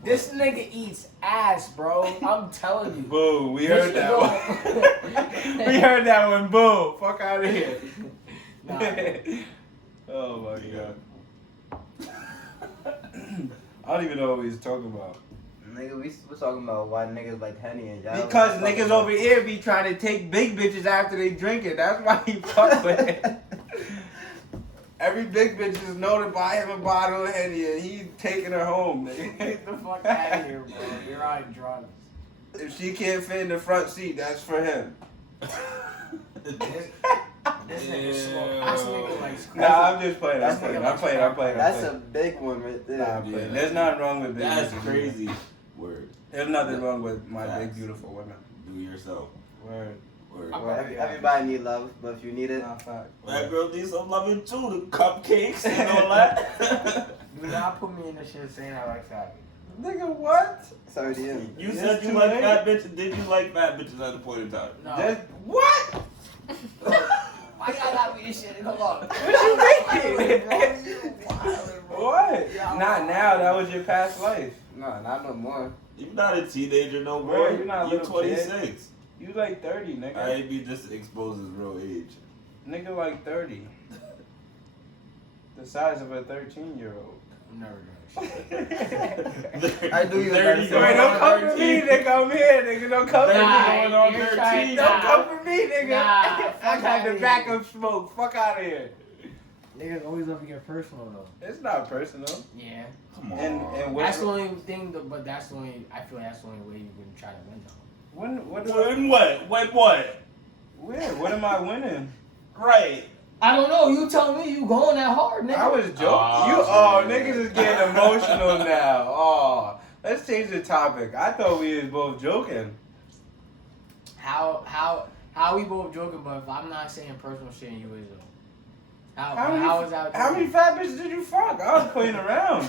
This nigga eats ass, bro. I'm telling you. Boo, we This heard that nigga- one. We heard that one. Boo, fuck out of here. Nah. Oh my god. I don't even know what we was talking about. Nigga, we was talking about why niggas like Henny and y'all. Because was talking niggas about- over here be trying to take big bitches after they drink it. That's why he fuck with it. Every big bitch is known to buy him a bottle of Henny and he taking her home, nigga. Get the fuck out of here, bro. You're on drugs. If she can't fit in the front seat, that's for him. This nigga smoke. This nigga likes crazy. Nah, I'm just playing. I'm This playing. nigga I'm likes playing. I'm playing. That's a big one right there. Nah, I'm playing. Yeah. There's nothing wrong with big That's bitches. crazy. Word. There's nothing wrong with my big, Facts. beautiful women. Do yourself. Word. Word. I'm- Well, everybody need love, but if you need it, Nah, fact. That girl needs some loving too. The cupcakes and all that. Do not put me in the shit saying I like fat. Nigga, what? sorry to you. You Yes, said you too like late. fat bitches. Did you like fat bitches at a point in time? No. Just, what? Why y'all got me this shit? Hold on. What you mean? Wildin', bro. What? Yeah, Not now. That was your past life. No, not no more. You're not a teenager no Bro, more. you're not a You're little kid. 26. You like 30, nigga. I ain't be just exposed his real age. Nigga like 30. The size of a 13-year-old. I'm never doing shit. I do you 30 better. Wait, going don't on come for me, 13. nigga. I'm here, nigga. Don't come for Nah, me. Going on you're 13. trying- Don't nah. come for me, nigga. Nah, I fuck got outta the back here. of smoke. Fuck out of here. Niggas always love to get personal though. It's not personal. Yeah. Come on. And That's what's the only thing, but that's the only. I feel like that's the only way you can try to win though. what When what? When what? where? What am I winning? Right. I don't know. You tell me you going that hard, nigga. I was joking. Oh, shit. Niggas is getting emotional now. Oh, let's change the topic. I thought we was both joking. How we both joking, but if I'm not saying personal shit and you is though. How is that? many fat bitches did you fuck? I was playing around.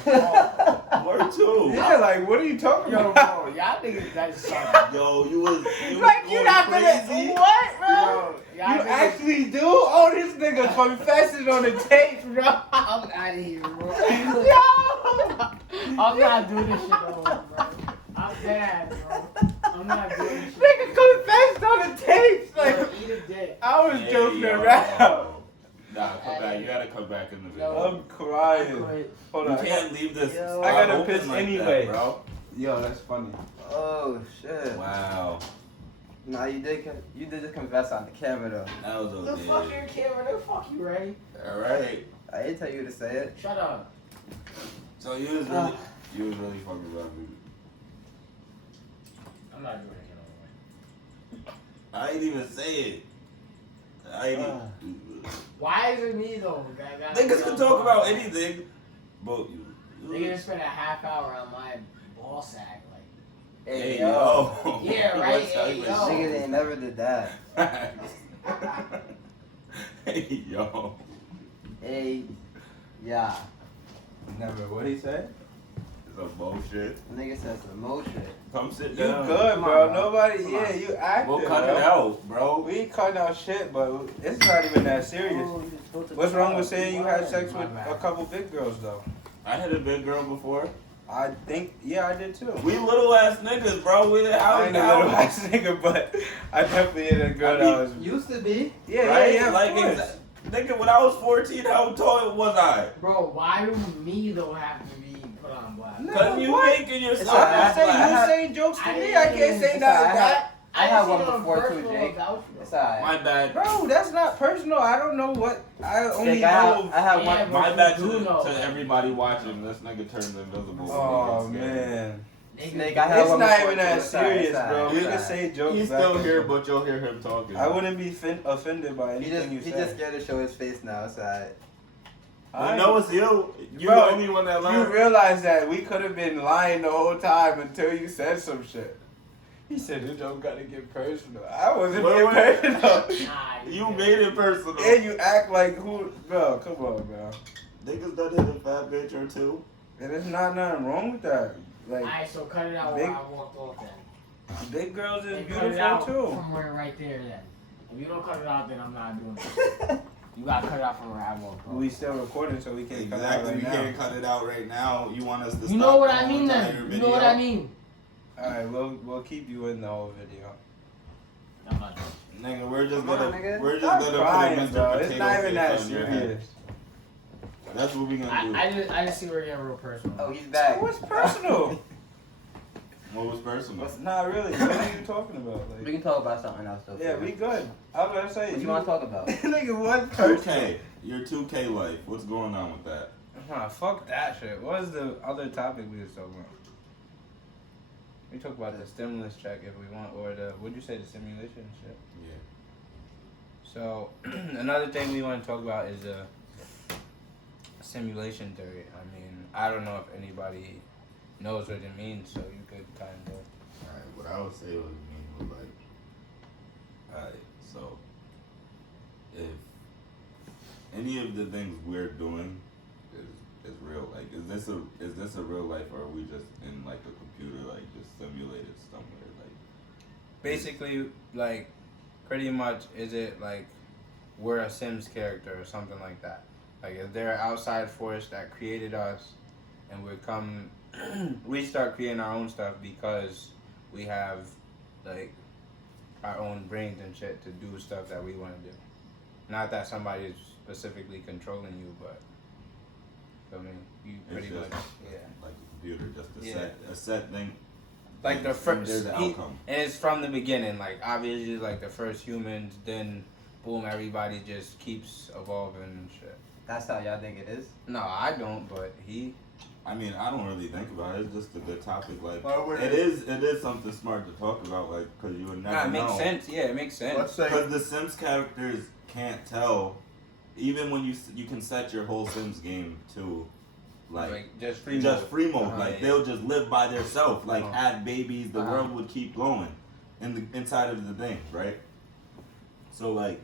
Word too. Yeah, like what are you talking Yo, about? bro, y'all niggas that's something. Yo, you was Like going you're not crazy. gonna what, bro? Yo, You y'all niggas, actually do? Oh, this nigga confessing on the tapes, bro. I'm out of here, bro. Yo! I'm not doing this shit no more, bro. I'm dead, bro. I'm not doing this shit. Nigga confessed on the tapes. Yo, Like eat a dick. I was Hey, joking yo. around. Nah, come back. You gotta come back in the video. Yo. I'm crying. Quit. Hold You on. can't leave this. Yo. I gotta open piss like anyway. that, bro. Yo, that's funny. Oh shit. Wow. Nah, you did just confess on the camera though. That was The okay. fuck your camera? The fuck you, Ray? All right. I didn't tell you to say it. Shut up. So you was really fucking around, dude. I'm not doing it no more. I ain't even say it. I ain't even. Why is it me though? Niggas can talk about anything, but you. Niggas just spent a half hour on my ball sack, like. Hey yo. Yeah, right, What's hey, up, yo. Niggas ain't never did that. Hey yo. Hey, yeah. Never. What he say? It's a bullshit. Nigga said some more shit. Come sit You down. good, Come bro. on, bro. Nobody. Come Yeah, on. you acting. We'll cut bro. it out, bro. We ain't cutting out shit, but it's not even that serious. What's wrong with saying you had sex with a couple big girls though? I had a big girl before. I think, yeah, I did too. We little ass niggas, bro. We I ain't a little ass nigga, but I definitely hit a girl that was. Used to be. Yeah, Right? yeah, Like, of course. nigga, when I was 14, how tall was I? Bro, why do me though have to be put put on blast. Cause you making It's yourself alright. look You black. say jokes to I me. didn't I can't even- say It's that. alright. that. I had one didn't see no before too, personal Jake. voucher. It's alright. My bad. Bro, that's not personal. I don't know what. I only Jake, know. I have Yeah, one. but- My bad You know. to everybody watching. This nigga turns invisible. Oh When he gets scared. man, Snake, I had it's one not before even too. that It's alright, serious, it's alright, bro. it's We can alright. say jokes. He's back still and here, forth. but you'll hear him talking. I wouldn't be offended by He anything just you he just say. scared to show his face now. It's alright. I know it's you. You Bro, the only one that You learned. realize that we could have been lying the whole time until you said some shit. He said the joke gotta get personal. I wasn't Wait, being wait. personal. Nah, You made it personal. And you act like who? Bro, come on, bro. Niggas done hit a fat bitch or two. And there's not nothing wrong with that. Like Alright, so cut it out Big- where I walked off then. big girls is And cut it out beautiful too. from where right there then. If you don't cut it out, then I'm not doing it. You gotta cut it out from where I walked off. We still recording, so we can't cut it out Exactly. right We now. can't cut it out right now. You want us to You stop know what the I whole mean entire then. You video? know what I mean. All right, we'll keep you in the whole video. I'm not doing it. Nigga, we're just Come on, gonna nigga. we're just Stop gonna crying, put a Mr. bro. Potato It's not even face that on your head. serious. That's what we gonna do. I just see we're getting real personal. Oh, he's back. What's personal? What was personal? What's not really? What are you talking about? We Like, can talk about something else though. yeah, we good. I was gonna say What you want to talk about? Nigga, what personal? 2K. Your 2K life. What's going on with that? Fuck that shit. What was the other topic we was talking about? We talk about the stimulus check if we want, or the what'd you say, the simulation shit. Yeah. So another thing we want to talk about is simulation theory. I mean, I don't know if anybody knows what it means, so you could kind of. Alright, what I would say would mean was like, alright, so if any of the things we're doing is real, like is this a real life, or are we just in like a computer, like just simulated somewhere, like Basically, like, pretty much, is it like we're a Sims character or something like that? Like, is there an outside force that created us, and we start creating our own stuff because we have like our own brains and shit to do stuff that we want to do. Not that somebody is specifically controlling you, but I mean, you pretty it's much, just yeah. like a computer, just Yeah. a set thing. Like the and first, there's the outcome. and it's from the beginning. Like obviously, like the first humans, then boom, everybody just keeps evolving and shit. That's how y'all think it is. No, I don't, but he. I mean, I don't really think about it. It's just a good topic. Like, Well, we're- it is something smart to talk about. Like, because you would never Nah, it know. makes sense. Yeah, it makes sense. Let's say Because the Sims characters can't tell, even when you can set your whole Sims game to, like just free just mode. free mode. Uh-huh, Like yeah. they'll just live by themselves. Like Uh-huh. have babies, the Uh-huh. world would keep going in the inside of the thing, right? So like,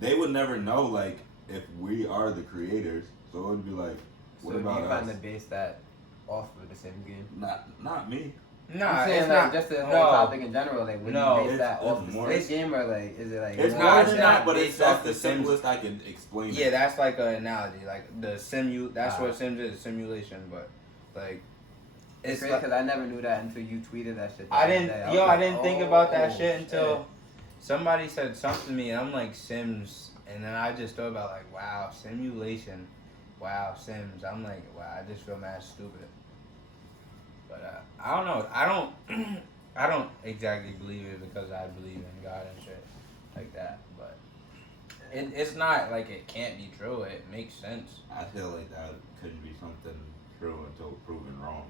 they would never know like if we are the creators. So it would be like, what So do about you us? kind of base that off of the same game? Not me. Nah, I'm saying it's like not. just the whole no. topic in general. Like, would No, you base that it's off the more- same game, or like, is it like? It's No, more it's than not that, but it's based off just the the Sims. simplest I can explain. Yeah, it. that's like an analogy. Like the That's Ah. what Sims is, simulation. But like, It's it's crazy like, because I never knew that until you tweeted that shit. the I other didn't. day. Yo, was I like, didn't think about that oh, shit until somebody said something to me, and I'm like Sims, and then I just thought about like, wow, simulation, wow, Sims. I'm like, wow, I just feel mad stupid. But I don't know. I don't exactly believe it because I believe in God and shit like that. But it's not like it can't be true. It makes sense. I feel like that couldn't be something true until proven wrong.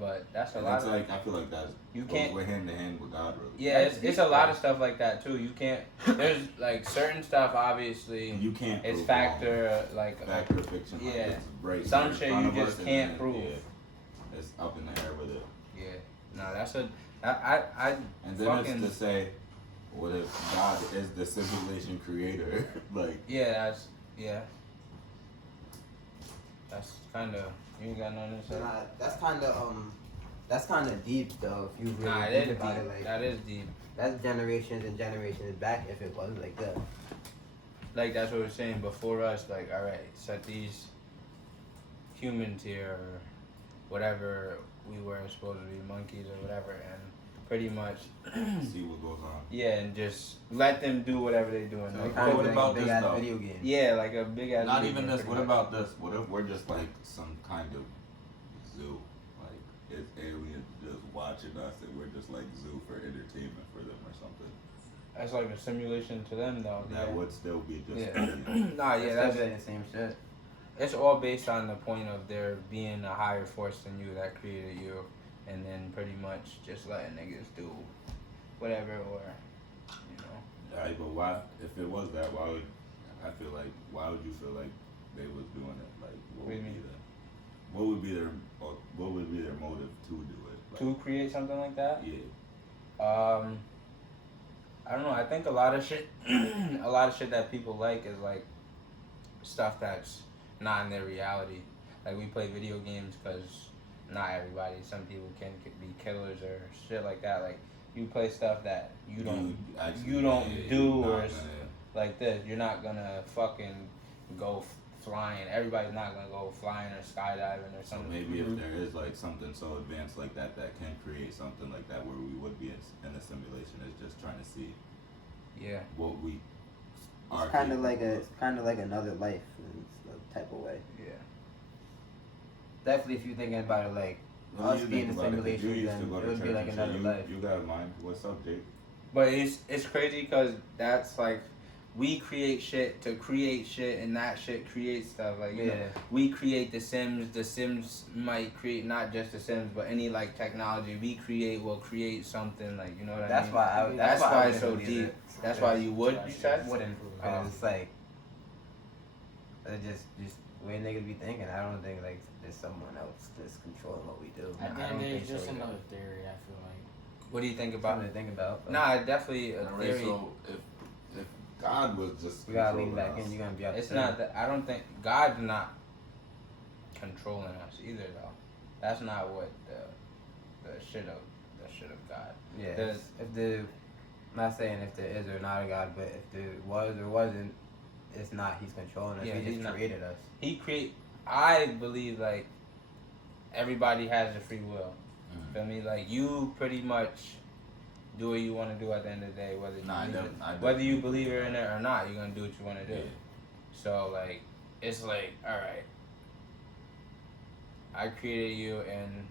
But that's a And lot it's of like I feel like that you goes can't. with hand to hand with God, really. Yeah, it's a lot of stuff like that too. You can't. There's like certain stuff. Obviously, And you can't. it's prove factor like wrong. Factor or fiction. Like, yeah. it's right Some there in shit front you of us, just and can't then, prove. Yeah, it's up in the air with it. yeah. No, that's a. I And then fucking it's to say, what if God is the simulation creator? Like, yeah. That's kind of. You ain't got nothing to say. Nah, that's kind of deep though. If you really Nah, it think is about deep. it, like That is deep. that's generations and generations back. If it was like that, Like that's what we're saying before us. Like, all right, set these humans here, or whatever we were supposed to be, monkeys or whatever, and pretty much, see what goes on. yeah, and just let them do whatever they're doing. So Like, kind what of about big this, ass though? video game. yeah, like a big ass. Not video even game, this. pretty What much. about this? What if we're just like some kind of zoo? it's aliens just watching us and we're just like zoo for entertainment for them or something. That's like a simulation to them, though. That Yeah. would still be just Yeah. aliens. Nah, yeah, that's the same shit. it's all based on the point of there being a higher force than you that created you, and then pretty much just letting niggas do whatever, or you know. Alright, but why? If it was that, why would I feel like? Why would you feel like they was doing it? Like, What do you mean? What would be their motive to do it? Like, To create something like that. yeah. I don't know. I think a lot of shit, a lot of shit that people like is like stuff that's not in their reality. Like we play video games because not everybody. Some people can be killers or shit like that. Like you play stuff that you don't do or like this. You're not gonna fucking go flying. Everybody's not gonna go flying or skydiving or So something. maybe if there is like something so advanced like that that can create something like that where we would be in a simulation, is just trying to see Yeah. what we It's kind of like another life in a type of way. Yeah. Definitely, if you're thinking about it like When us you being in think about it, 'cause you simulation, used then to go it to would be church like and shit, another life. You got mine. What's up, Jake? But it's crazy because that's like we create shit to create shit, and that shit creates stuff. Like you know, we create the Sims. The Sims might create not just the Sims, but any like technology we create will create something. Like you know what I mean? That's why it's so deep. That's why you would. You said Wouldn't. Cause it's like it's just way niggas be thinking. I don't think like there's someone else that's controlling what we do. At the I end don't of the day, think it's just so either. another theory. I feel like. What do you think about Something it? to think about. But Nah, definitely a Alright, theory. so if God was just we gotta lean controlling back us, in. You're gonna be upset. It's not that I don't think God's not controlling us either, though. That's not what the shit of God. Yeah. There's- If the, I'm not saying if there is or not a God, but if there was or wasn't, it's not. He's controlling us. Yeah, he he's just not. created us. I believe like everybody has a free will. Mhm. Feel me? Like you pretty much do what you want to do at the end of the day, whether you Nah, I believe don't- I it, whether you don't believe believe in it or not. You're gonna do what you want to do. Yeah. So like it's like all right, I created you, and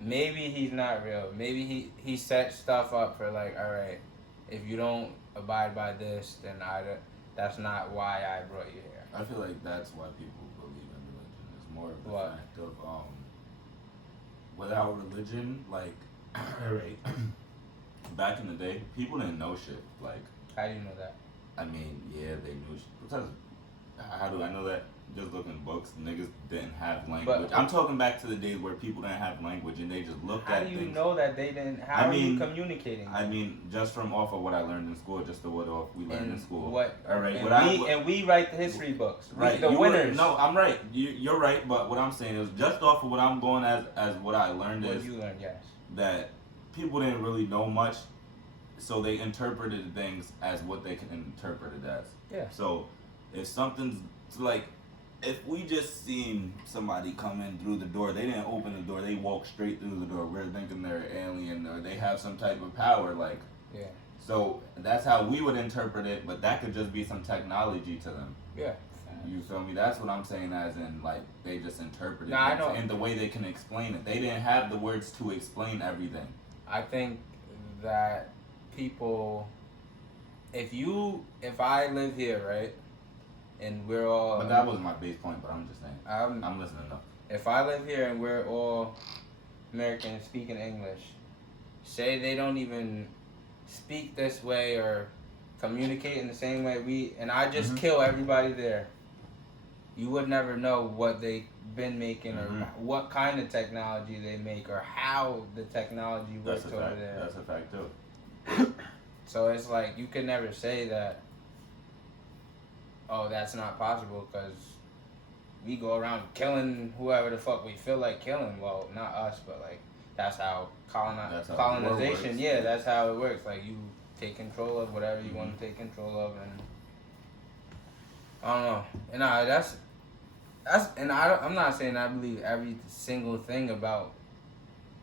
maybe he's not real. Maybe he set stuff up for like, all right, if you don't abide by this, then that's not why I brought you here. I feel like that's why people believe in religion. It's more of the What? fact of without religion, like alright, back in the day, people didn't know shit. Like, How do you know that? I mean, yeah, they knew shit. Because how do I know that? Just looking at books, niggas didn't have language. But- I'm talking back to the days where people didn't have language and they just looked How at do you things. know that they didn't? How I are you mean- communicating? I mean, just from off of what I learned in school, just the what off we learned in And school. What? All right, And we write the history books. Right, The you were- winners. no, I'm right. You're right. But what I'm saying is just off of what I'm going as what I learned What is you learned, yes. that people didn't really know much, so they interpreted things as what they can interpret it as. Yeah. So if something's like, if we just seen somebody come in through the door, they didn't open the door, they walked straight through the door. We're thinking they're alien or they have some type of power, like. Yeah. So that's how we would interpret it, but that could just be some technology to them. Yeah. You feel me? That's what I'm saying, as in like they just interpreted Nah, I things know. and the way they can explain it. They didn't have the words to explain everything. I think that people, if I live here, right, and we're all, But that was my base point. But I'm just saying. I'm I'm listening though. if I live here and we're all Americans speaking English, say they don't even speak this way or communicate in the same way and I just Mhm. kill everybody there, you would never know what they've been making or Mhm. what kind of technology they make or how the technology works That's a over fact. there. That's a fact too. So it's like you could never say that, oh, that's not possible because we go around killing whoever the fuck we feel like killing. Well, not us, but like that's how That's how war colonization. works. Yeah, that's how it works. Like you take control of whatever you want to take control of, and I don't know. And I'm not saying I believe every single thing about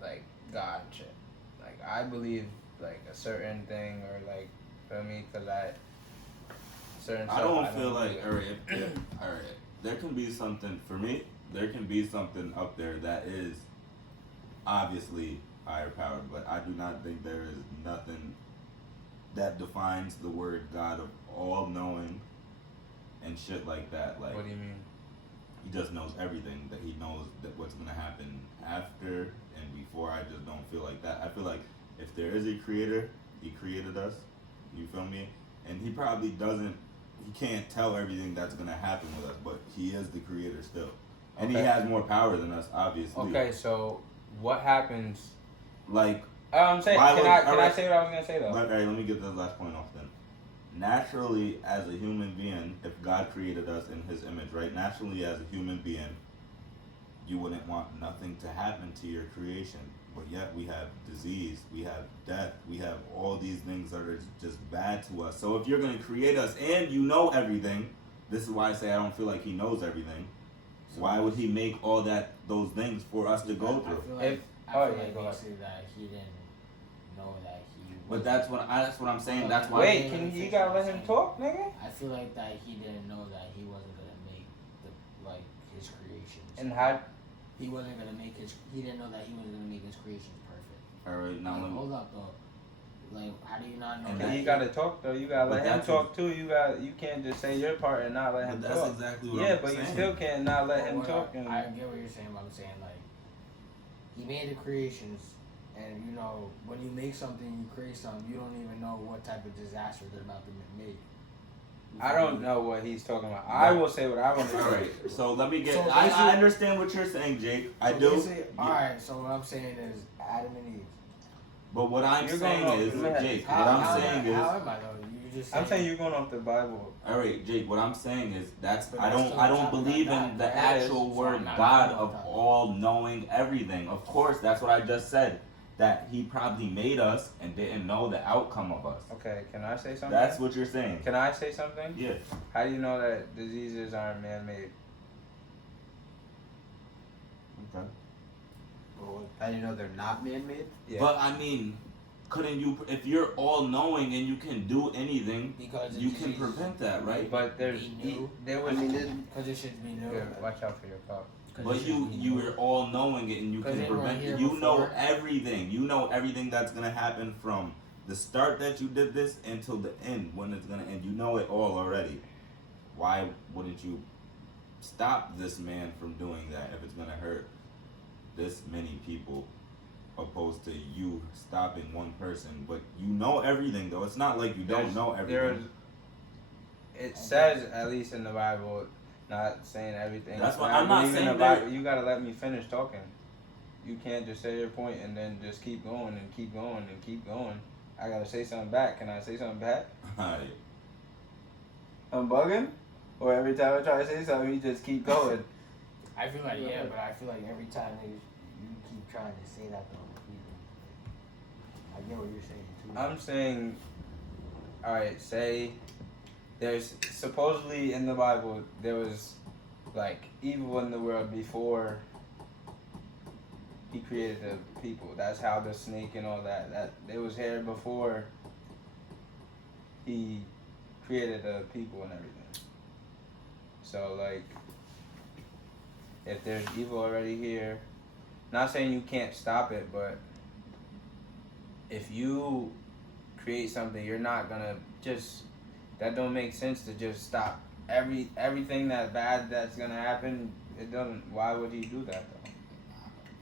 like God and shit. Like I believe like a certain thing or like, feel me? Because certain I stuff don't feel like believe. alright. There can be something for me. there can be something up there that is obviously higher powered, but I do not think there is nothing that defines the word God of all knowing and shit like that. Like, What do you mean? he just knows everything. That he knows that what's gonna happen after and before. I just don't feel like that. I feel like if there is a creator, he created us. You feel me? And he probably doesn't. He can't tell everything that's gonna happen with us, but he is the creator still, and he Okay. has more power than us, obviously. Okay, so what happens? Like, I'm saying, Why can would- I alright. say what I was gonna say though? all right, let me get this last point off then. Naturally, as a human being, if God created us in his image, right? Naturally, as a human being, you wouldn't want nothing to happen to your creation. But yet we have disease, we have death, we have all these things that are just bad to us. So if you're going to create us and you know everything, this is why I say I don't feel like he knows everything. Why would he make all those things for us to go I through? feel like, If- I oh, feel yeah, like go ahead. basically that he didn't know that he. But that's what I'm saying. That's why. Wait, you gotta let him talk, nigga? I feel like that he didn't know that he wasn't gonna make his creations. And how? He wasn't gonna make his. He didn't know that he wasn't gonna make his creations perfect. All right, now Like, let me. hold up though. Like, how do you not know And that? You gotta talk though. You gotta But let him that's talk too. You can't just say your part and not let him But that's talk. exactly what Yeah, I'm but saying. you still can't not let him Well, talk. And I get what you're saying, but I'm saying like he made the creations, and you know when you make something, you create something, you don't even know what type of disaster they're about to make. I don't know what he's talking about. I will say what I want to All say. right, so let me get. So I basically- understand what you're saying, Jake. I So do. basically- Alright, so what I'm saying is Adam and Eve. But what I'm You're saying going is, off the map. Jake. How, What I'm how, saying how is. am I though? You just I'm saying you're going off the Bible. All right, Jake. What I'm saying is that's But I that's don't still I on don't top of believe that in the God. actual So word I'm not God on of top. all knowing everything. Of course, that's what I just said. That he probably made us and didn't know the outcome of us. Okay, can I say something? That's what you're saying. Can I say something? Yeah. How do you know that diseases aren't man-made? Okay. How do you know they're not man-made? Yeah. But I mean, couldn't you? If you're all knowing and you can do anything, because you can prevent that, right? But there's He knew. there I was. mean, Because it should be new. Here, watch out for your cup. But you are all knowing it and you 'Cause can they weren't prevent here it. You know before. everything. You know everything that's gonna happen from the start that you did this until the end when it's gonna end. You know it all already. Why wouldn't you stop this man from doing that if it's gonna hurt this many people opposed to you stopping one person? But you know everything though. It's not like you don't know everything. It says, at least in the Bible, not saying everything. That's what I I'm not believe in saying the that- Bible. You gotta let me finish talking. You can't just say your point and then just keep going and keep going and keep going. I gotta say something back. Can I say something back? Alright. I'm bugging? Or every time I try to say something, you just keep going? I feel like yeah, but I feel like every time you keep trying to say that though. I get what you're saying too. I'm saying, alright, say there's supposedly in the Bible there was like evil in the world before he created the people. That's how the snake and all that it was here before he created the people and everything. So like if there's evil already here, not saying you can't stop it, but if you create something, you're not gonna just, that don't make sense to just stop everything that bad that's gonna happen. It doesn't. Why would he do that though?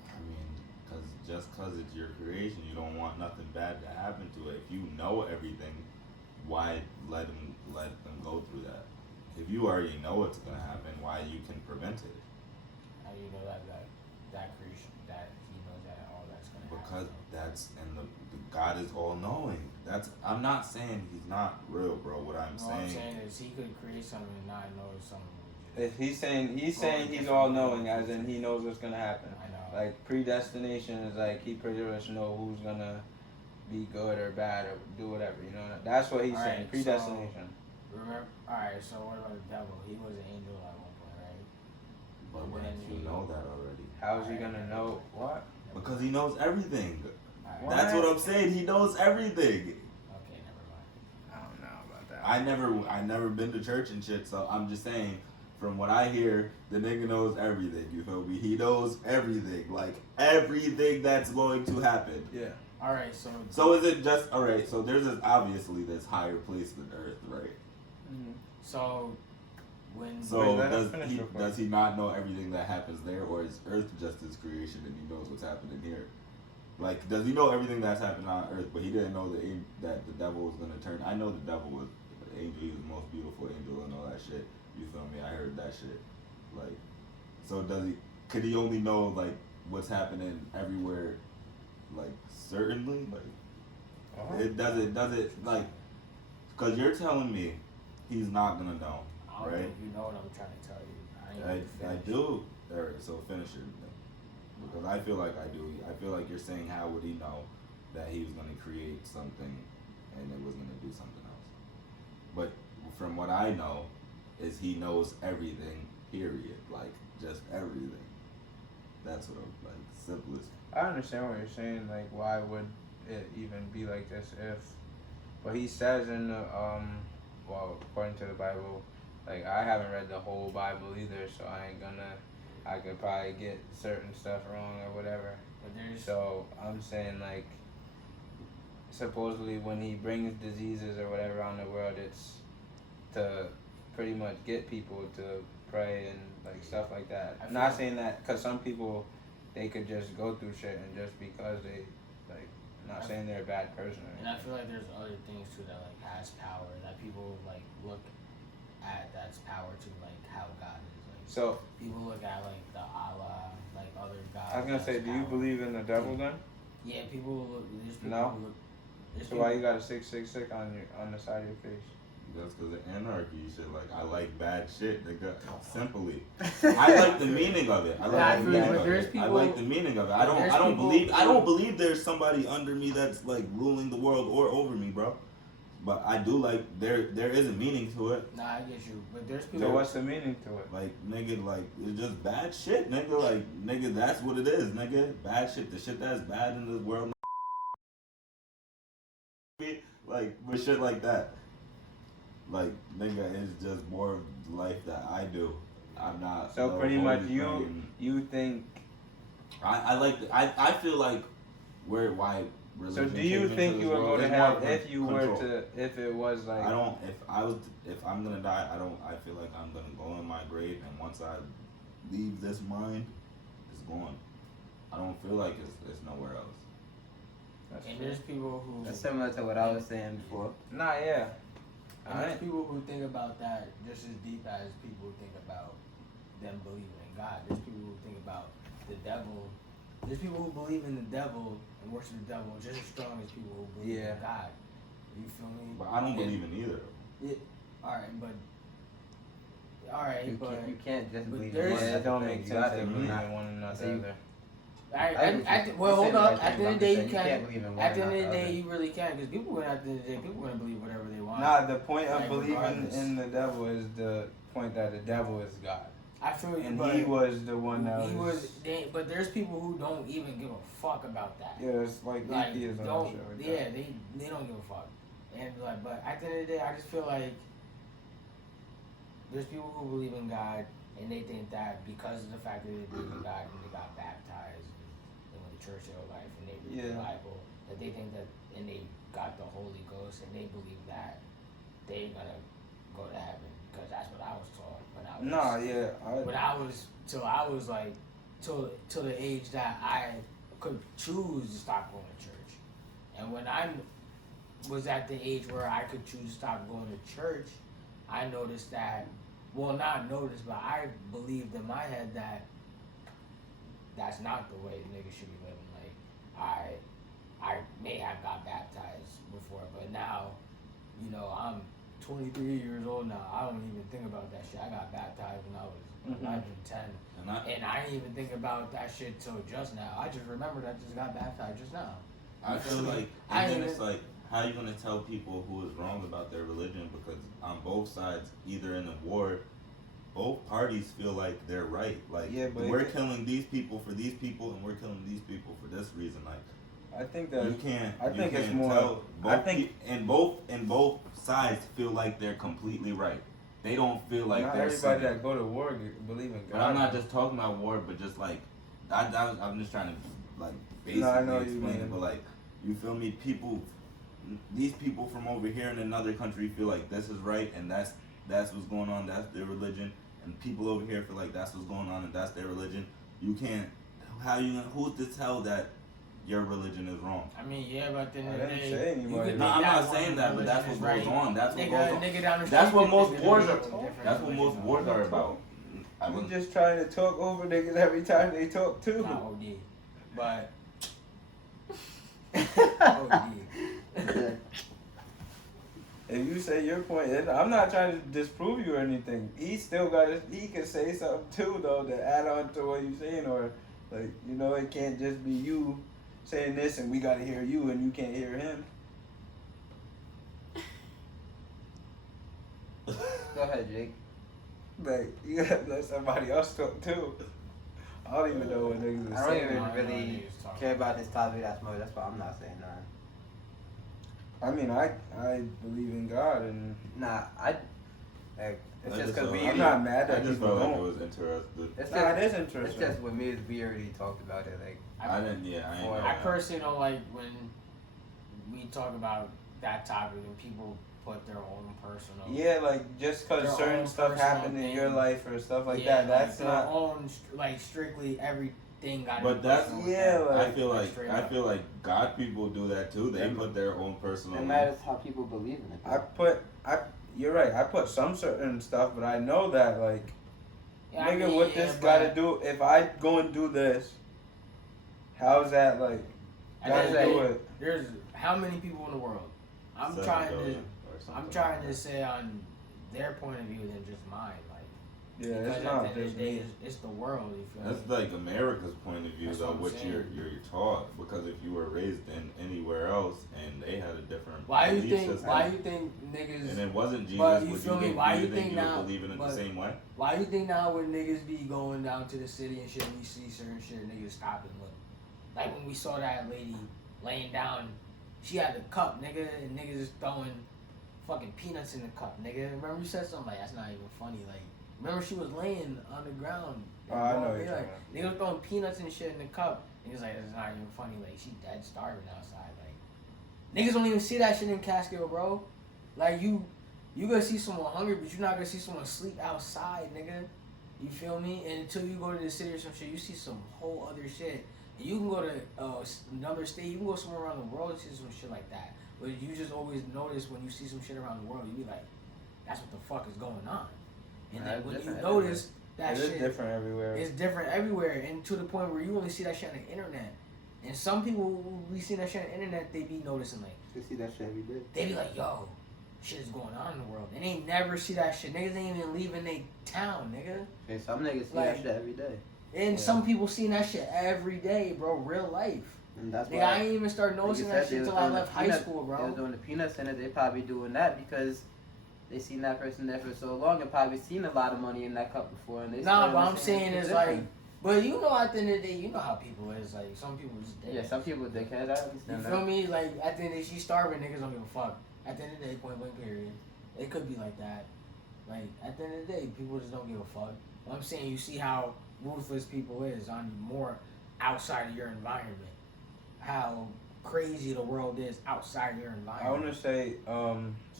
I mean, just cause it's your creation, you don't want nothing bad to happen to it. If you know everything, why let them go through that? If you already know what's gonna happen, why you can prevent it? How do you know that creation that he knows that all that's gonna Because happen? that's and the God is all knowing. That's I'm not saying he's not real, bro. What I'm All I'm saying, saying is he could create something and not know something. If he's saying he's all knowing, as in he knows what's gonna happen. I know. Like predestination is like he pretty much know who's gonna be good or bad or do whatever. You know, that's what he's saying. Alright, Predestination. Remember? Alright, so what about the devil? He was an angel at one point, right? but wouldn't you know that already? How is he gonna know what? Because he knows everything. Alright. That's what I'm saying. He knows everything. Okay, never mind. I don't know about that. I never been to church and shit, so I'm just saying, from what I hear, the nigga knows everything. You feel me? He knows everything, like everything that's going to happen. Yeah. All right, so So is it just all right? So there's obviously this higher place than Earth, right? so when So Wait, let him finish real quick. does he not know everything that happens there, or is Earth just his creation and he knows what's happening here? Like, does he know everything that's happening on Earth, but he didn't know that the devil was gonna turn? I know the devil was the angel; he was the most beautiful angel and all that shit. You feel me? I heard that shit. Like, so does he? Could he only know like what's happening everywhere? Like, certainly, like it does it like, cause you're telling me he's not gonna know, I don't right? think you know what I'm trying to tell you. I do. Alright, so finish it. Because I feel like I do. I feel like you're saying how would he know that he was going to create something and it was going to do something else. But from what I know is he knows everything, period. Like, just everything. That's what I'm, like, simplest. I understand what you're saying. Like, why would it even be like this if? But he says in the well, according to the Bible, like I haven't read the whole Bible either, so I ain't gonna. I could probably get certain stuff wrong or whatever. But there's So I'm saying like, supposedly when he brings diseases or whatever on the world, it's to pretty much get people to pray and like stuff like that. I'm not saying that because some people they could just go through shit and just because they like. I'm not saying they're a bad person. and I feel like there's other things too that like has power that people like look at that's power to like how God is. Like So people look at like the Allah, like other gods. I was gonna say, as do you power. believe in the devil then? Yeah, people look. There's people No? who look. There's So why you got a 666 on the side of your face? That's because of anarchy shit. Like, I like bad shit, nigga. Simply. I like the meaning of it. I Yeah, I like the feel meaning like of there's it. I people- like the meaning of it. I there's don't people- believe there's somebody under me that's like ruling the world or over me, bro. But I do like there is a meaning to it. Nah, I get you, but there's people. So what's the meaning to it? Like, nigga, like, it's just bad shit, nigga. Like, nigga, that's what it is, nigga. Bad shit. The shit that's bad in this world. Like, with shit like that. Like, nigga, it's just more of life that I do. I'm not. So no pretty much holy thing. you think. I feel like why So religion. do you came into think this you would world go to is more hell of if you were control. to if it was like? I don't. If I'm gonna die, I feel like I'm gonna go in my grave, and once I leave this mind, it's gone. I don't feel like it's nowhere else. That's And true. there's people who. That's similar to what I was saying before. Nah, yeah. And there's people who think about that just as deep as people think about them believing in God. There's people who think about the devil. There's people who believe in the devil and worship the devil just as strong as people who believe Yeah. in God. You feel me? But I don't believe in either. Alright, but You can't just but believe there's- in one. Yeah, That's it don't the make thing. You sense gotta to believe not- in one another. So you- either. well, hold up. At the end of the day, you can't can't. believe in one. At the end of or the day, other. you really can, because people at the end of the day, people gonna believe whatever they want. Nah, the point of Like, believing regardless. in the devil is the point that the devil is God, I feel you, and but he was the one that he was. but there's people who don't even give a fuck about that. Yeah, it's like atheism and don't, shit like yeah, that. they don't give a fuck. And like, but at the end of the day, I just feel like there's people who believe in God and they think that because of the fact that they believe in God and they got baptized and they went to church their whole life and they read the Yeah. Bible, that they think that and they got the Holy Ghost and they believe that they're gonna go to heaven, because that's what I was taught when I was. Nah, yeah. But I was like, till the age that I could choose to stop going to church. And when I was at the age where I could choose to stop going to church, I noticed that, well, not noticed, but I believed in my head that that's not the way niggas should be living. Like, I may have got baptized before, but now, you know, I'm 23 years old now. I don't even think about that shit. I got baptized when I was 11, 10. And I didn't even think about that shit till just now. I just remembered I just got baptized just now. I feel like, I and then even- it's like, how you gonna tell people who is wrong about their religion? Because on both sides, either in the war, both parties feel like they're right. Like, Yeah, but we're killing these people for these people, and we're killing these people for this reason. Like, I think that. you can't. I think you it's can't more- Tell I both think- and both sides feel like they're completely right. they don't feel like Not they're everybody sinning. that go to war believe in God. But I'm not just talking about war, but just like I'm just trying to like basically No, I know what you explain mean. it. But like, you feel me? These people from over here in another country feel like this is right, and that's what's going on. That's their religion, and people over here feel like that's what's going on, and that's their religion. You can't. Who's to tell that your religion is wrong? I mean, yeah, but then I didn't say you anybody. could No, think I'm that not one saying that, but that's what religion goes is right. on. That's what goes on. Nigga down the That's street what could most think wars they're are. different That's what most religion. wars are about. I We mean, just trying to talk over niggas every time they talk too. Not OD, but OD. If you say your point, and I'm not trying to disprove you or anything. He still got he can say something too though to add on to what you're saying, or like it can't just be you saying this and we gotta hear you and you can't hear him. Go ahead, Jake. Like you gotta let somebody else talk too. I don't even know what niggas I are don't saying. even I don't know really niggas talking. care about this topic that much. That's why I'm not saying nothing. I mean, I believe in God and Nah, it's I just just because we. felt- I'm not mad I that just people felt like don't. it was interesting. It's Nah, it is It's interesting. just with me, we already talked about it. Like, I didn't. Yeah, I ain't. I know I that. personally don't like when we talk about that topic and people put their own personal. Yeah, like just Their because certain own stuff personal happened in your thing. life or stuff like Yeah, that, that's their not. own like strictly everything got. But that's- yeah, I like- feel like straight I up. feel like God people do that too. They Them- put their own personal. it matters how people believe in it. You're right. I put some certain stuff, but I know that like, Yeah, I nigga, mean, what yeah, this but gotta do? If I go and do this, how's that like? at the Gotta end of the do day, it. There's how many people in the world? I'm 7 trying billion to. or something I'm trying like to that. say on their point of view than just mine. Like, Yeah, because it's at not the end of just the day, me. it's the world. You feel That's me? like America's point of view, That's though, what I'm what saying. you're taught. Because if you were raised in anywhere else and they had a different Why you belief think? system, Why you think niggas? and it wasn't Jesus, But you would feel you me? think, Why do you you think you now- would believe in it the but- same way? Why you think now when niggas be going down to the city and shit, we see certain shit, niggas stop and look? Like when we saw that lady laying down, she had the cup, nigga, and niggas is throwing fucking peanuts in the cup, nigga. Remember you said something like that's not even funny. Like, remember she was laying on the ground. Oh, I know what They you're like, talking niggas throwing peanuts and shit in the cup. Niggas like that's not even funny. Like she dead starving outside. Like niggas don't even see that shit in Catskill, bro. Like you gonna see someone hungry, but you're not gonna see someone sleep outside, nigga. You feel me? And until you go to the city or some shit, you see some whole other shit. And you can go to another state, you can go somewhere around the world and see some shit like that. But you just always notice when you see some shit around the world, you be like, that's what the fuck is going on. And Yeah, then it's when you different notice that It shit, is different everywhere. it's different everywhere. And to the point where you only see that shit on the internet. And some people who we see that shit on the internet, they be noticing like, You see that shit every day. they be like, yo, shit is going on in the world. And they never see that shit. Niggas ain't even leaving they town, nigga. And some niggas see Like- that shit every day. And Yeah. some people seen that shit every day, bro. Real life. And that's Nigga, why. I ain't even start like you noticing said, that they shit was until I doing the left high peanut- school, They was bro. doing the peanut center. They probably doing that because they seen that person there for so long and probably seen a lot of money in that cup before. And they Nah, still but I'm understand saying the is position. like, but you know, at the end of the day, you know how people is. Like, some people just dead. Yeah, some people dickheads. I You understand feel that. me? Like, at the end of the day, she's starving. Niggas don't give a fuck. At the end of the day, point blank period. It could be like that. Like, at the end of the day, people just don't give a fuck. But I'm saying, you see how ruthless people is on more outside of your environment. How crazy the world is outside of your I environment. want to say,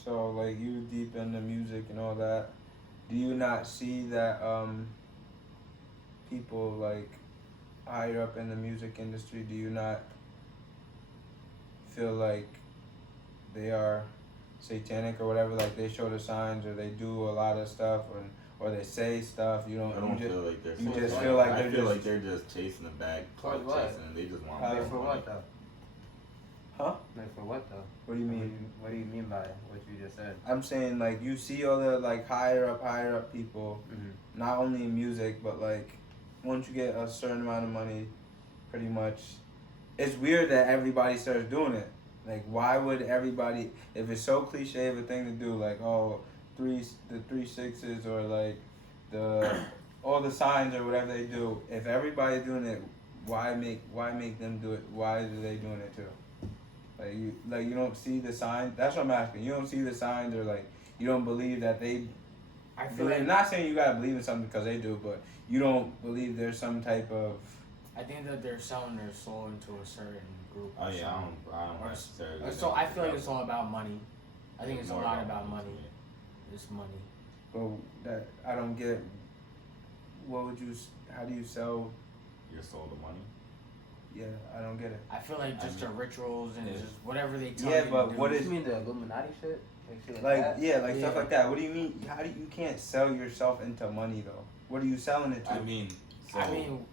so like you deep into music and all that, do you not see that people like higher up in the music industry, do you not feel like they are satanic or whatever, like they show the signs or they do a lot of stuff or they say stuff, you I don't, don't you feel like they're. you saying just that. feel like I they're feel just- like they're just chasing the bag, For clout what? chasing, and they just want Like, more For money. what though? Huh? Like for what though? What do you mean? What do you mean by what you just said? I'm saying like you see all the like higher up people, Mm-hmm. not only in music, but like once you get a certain amount of money, pretty much, it's weird that everybody starts doing it. Like, why would everybody, if it's so cliche of a thing to do, like, oh, the 3 6s or like the all the signs or whatever they do, if everybody's doing it, why make them do it? Why are they doing it too? Like you don't see the signs. That's what I'm asking. You don't see the signs, or like you don't believe that they I feel I'm like not saying you gotta believe in something because they do, but you don't believe there's some type of. I think that they're selling their soul into a certain group. Oh or yeah, I something. don't necessarily. So I feel like it's all about money. I think it's a more lot about money. to me. It's money. Well, that I don't get. What would you? How do you sell? Your soul to money. Yeah, I don't get it. I feel like just the rituals and yeah. just whatever they tell Yeah, you but to do. what is- You mean the Illuminati shit? Shit Like that? yeah, like stuff Yeah. like that. What do you mean? How do you can't sell yourself into money though? What are you selling it to? I mean, so I mean,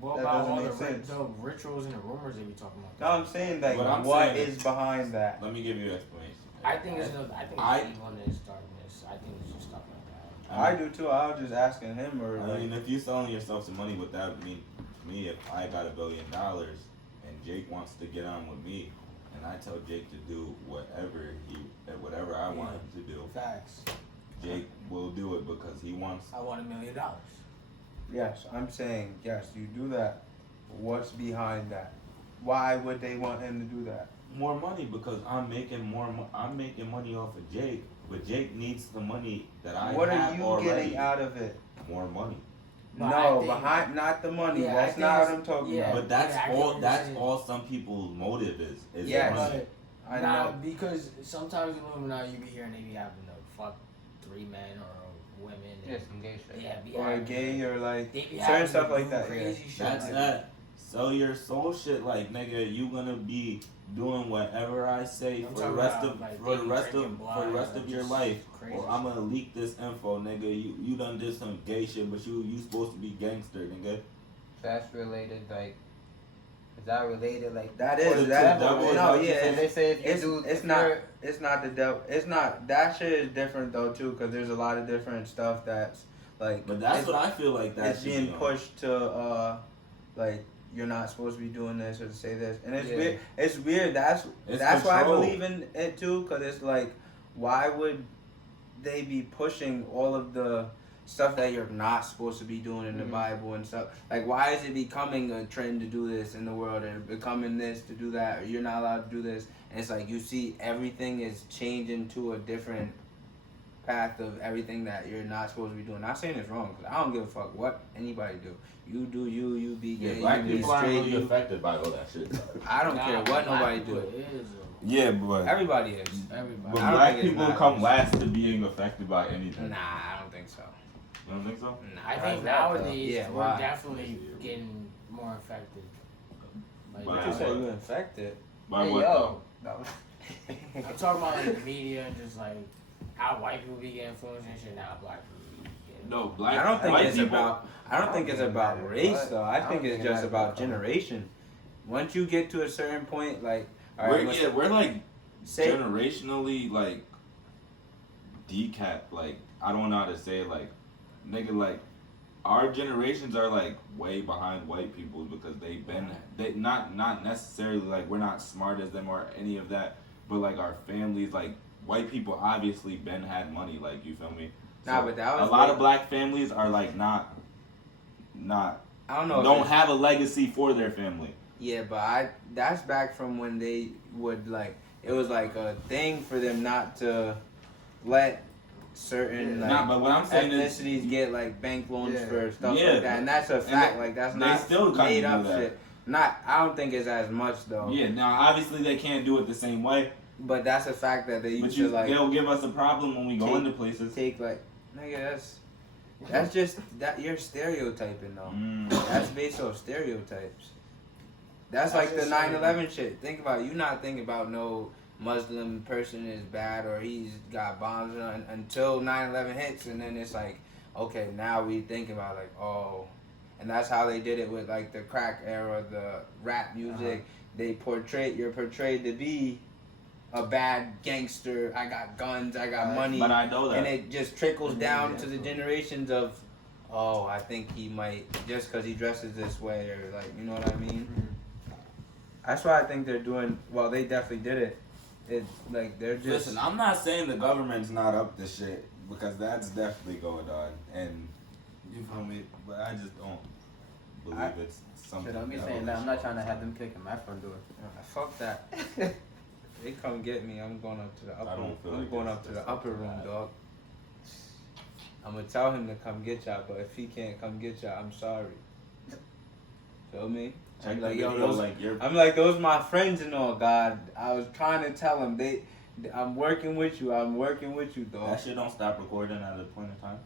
what That about doesn't all make sense. the rituals and the rumors they be talking about? No, I'm saying like What I'm what saying is behind that? let me give you an explanation. I think it's no. I think I- it's evil and it's darkness. I think it's just stuff like that. I do too. I was just asking him or I like. mean, if you selling yourself to money, would that mean to me if I got $1 billion and Jake wants to get on with me, and I tell Jake to do whatever I want him to do, Facts. Jake will do it because he wants. I want $1 million. Yes, I'm saying yes. You do that. What's behind that? Why would they want him to do that? More money because I'm making I'm making money off of Jake, but Jake needs the money that I What have are you already. getting out of it? More money. But I No, think- behind not the money. Yeah, I That's think not what it's- I'm talking yeah. about. But that's I get all. what you're That's saying. all some people's motive is. Yes. the money. I Nah, know. because sometimes in Illuminati you be hearing they be having to fuck 3 men or women. And, Yeah, some gay shit. Yeah, be Or having- gay or like They be certain having stuff to like do that. Yeah. Crazy shit. That's like that. Sell your soul shit, like nigga. You gonna be doing whatever I say I'm for the talking rest about, of like, for the they rest drinking of blood, for the rest like, of your just life, crazy or I'm gonna leak this info, nigga. You done did some gay shit, but you supposed to be gangster, nigga. That's related, like, is that related, like, That For is the that. devil, No, is yeah. what so It's, they say if you it's, do, it's if not. you're- It's not the devil. It's not. That shit is different though too, because there's a lot of different stuff that's like. But that's it's, what I feel like that it's should being be on. pushed to like you're not supposed to be doing this or to say this, and it's Yeah. weird. It's weird. That's It's why I control. believe in it too, because it's like, why would they be pushing all of the stuff that you're not supposed to be doing in the Mhm. Bible and stuff? Like, why is it becoming a trend to do this in the world and becoming this to do that? Or you're not allowed to do this, and it's like you see everything is changing to a different path of everything that you're not supposed to be doing. Not saying it's wrong, because I don't give a fuck what anybody do. You do you. You be Yeah, gay. black you be people aren't straight. really You, affected by all that shit. I don't care what black nobody people do. is, Yeah, but Everybody is. everybody. but I don't black think it's people not. come last to being affected by anything. Nah, I don't think so. You don't think so? Nah, I Why think is that, though? nowadays Yeah, we're why? definitely getting more infected. Like, Why? But you said you infected. By Hey, what yo. though? I'm talking about like the media and just like how white people be getting influenced and shit. Now black people be getting. No, black. I don't think white it's people, about. I don't think it's about matters, race what? though. I I don't think it's think it just matters about about color. generation. Once you get to a certain point, like, all We're, right, let's yeah, we're like say generationally like decap. Like I don't know how to say it. Like nigga, like our generations are like way behind white people because they not necessarily like we're not smart as them or any of that, but like our families, like white people obviously been had money. Like you feel me? Nah, but that was a lot way- of black families are like not I don't know. if don't it's- have a legacy for their family. Yeah, but that's back from when they would like it was like a thing for them not to let certain like Nah, but what I'm saying is ethnicities get like bank loans Yeah. for stuff Yeah, like that, and that's a fact. they- Like that's they not still kinda made do up that. shit. Not, I don't think it's as much though. Yeah, now obviously they can't do it the same way, But that's a fact that they but used to like they'll give us a problem when we go take- into places. take like nigga. That's just that you're stereotyping though. Mm. That's based off stereotypes. That's That's like the just 9/11 shit. Think about it. You not thinking about no Muslim person is bad or he's got bombs until 9/11 hits, and then it's like, okay, now we think about like, oh, and that's how they did it with like the crack era, the rap music. You're portrayed to be a bad gangster. I got guns. I got money. But I know that. And it just trickles down to the generations of, oh, I think he might, just because he dresses this way, or like, you know what I mean? That's why I think they're doing, well, they definitely did it. It's like, they're just, Listen, I'm not saying the government's not up to shit because that's definitely going on, and you feel me? But I just don't believe it's something. Shit, don't be saying that. I'm not trying to have them kicking my front door. fuck that. They come get me, I'm going up to the upper don't feel I'm like going it's- up to it's the upper something room, bad. dog. I'm gonna tell him to come get y'all, but if he can't come get y'all, I'm sorry. Feel me? Check I'm the like, yo, video, those, like you're. I'm like, those my friends and all, God. I was trying to tell them, I'm working with you, dog. That shit don't stop recording at a point in time.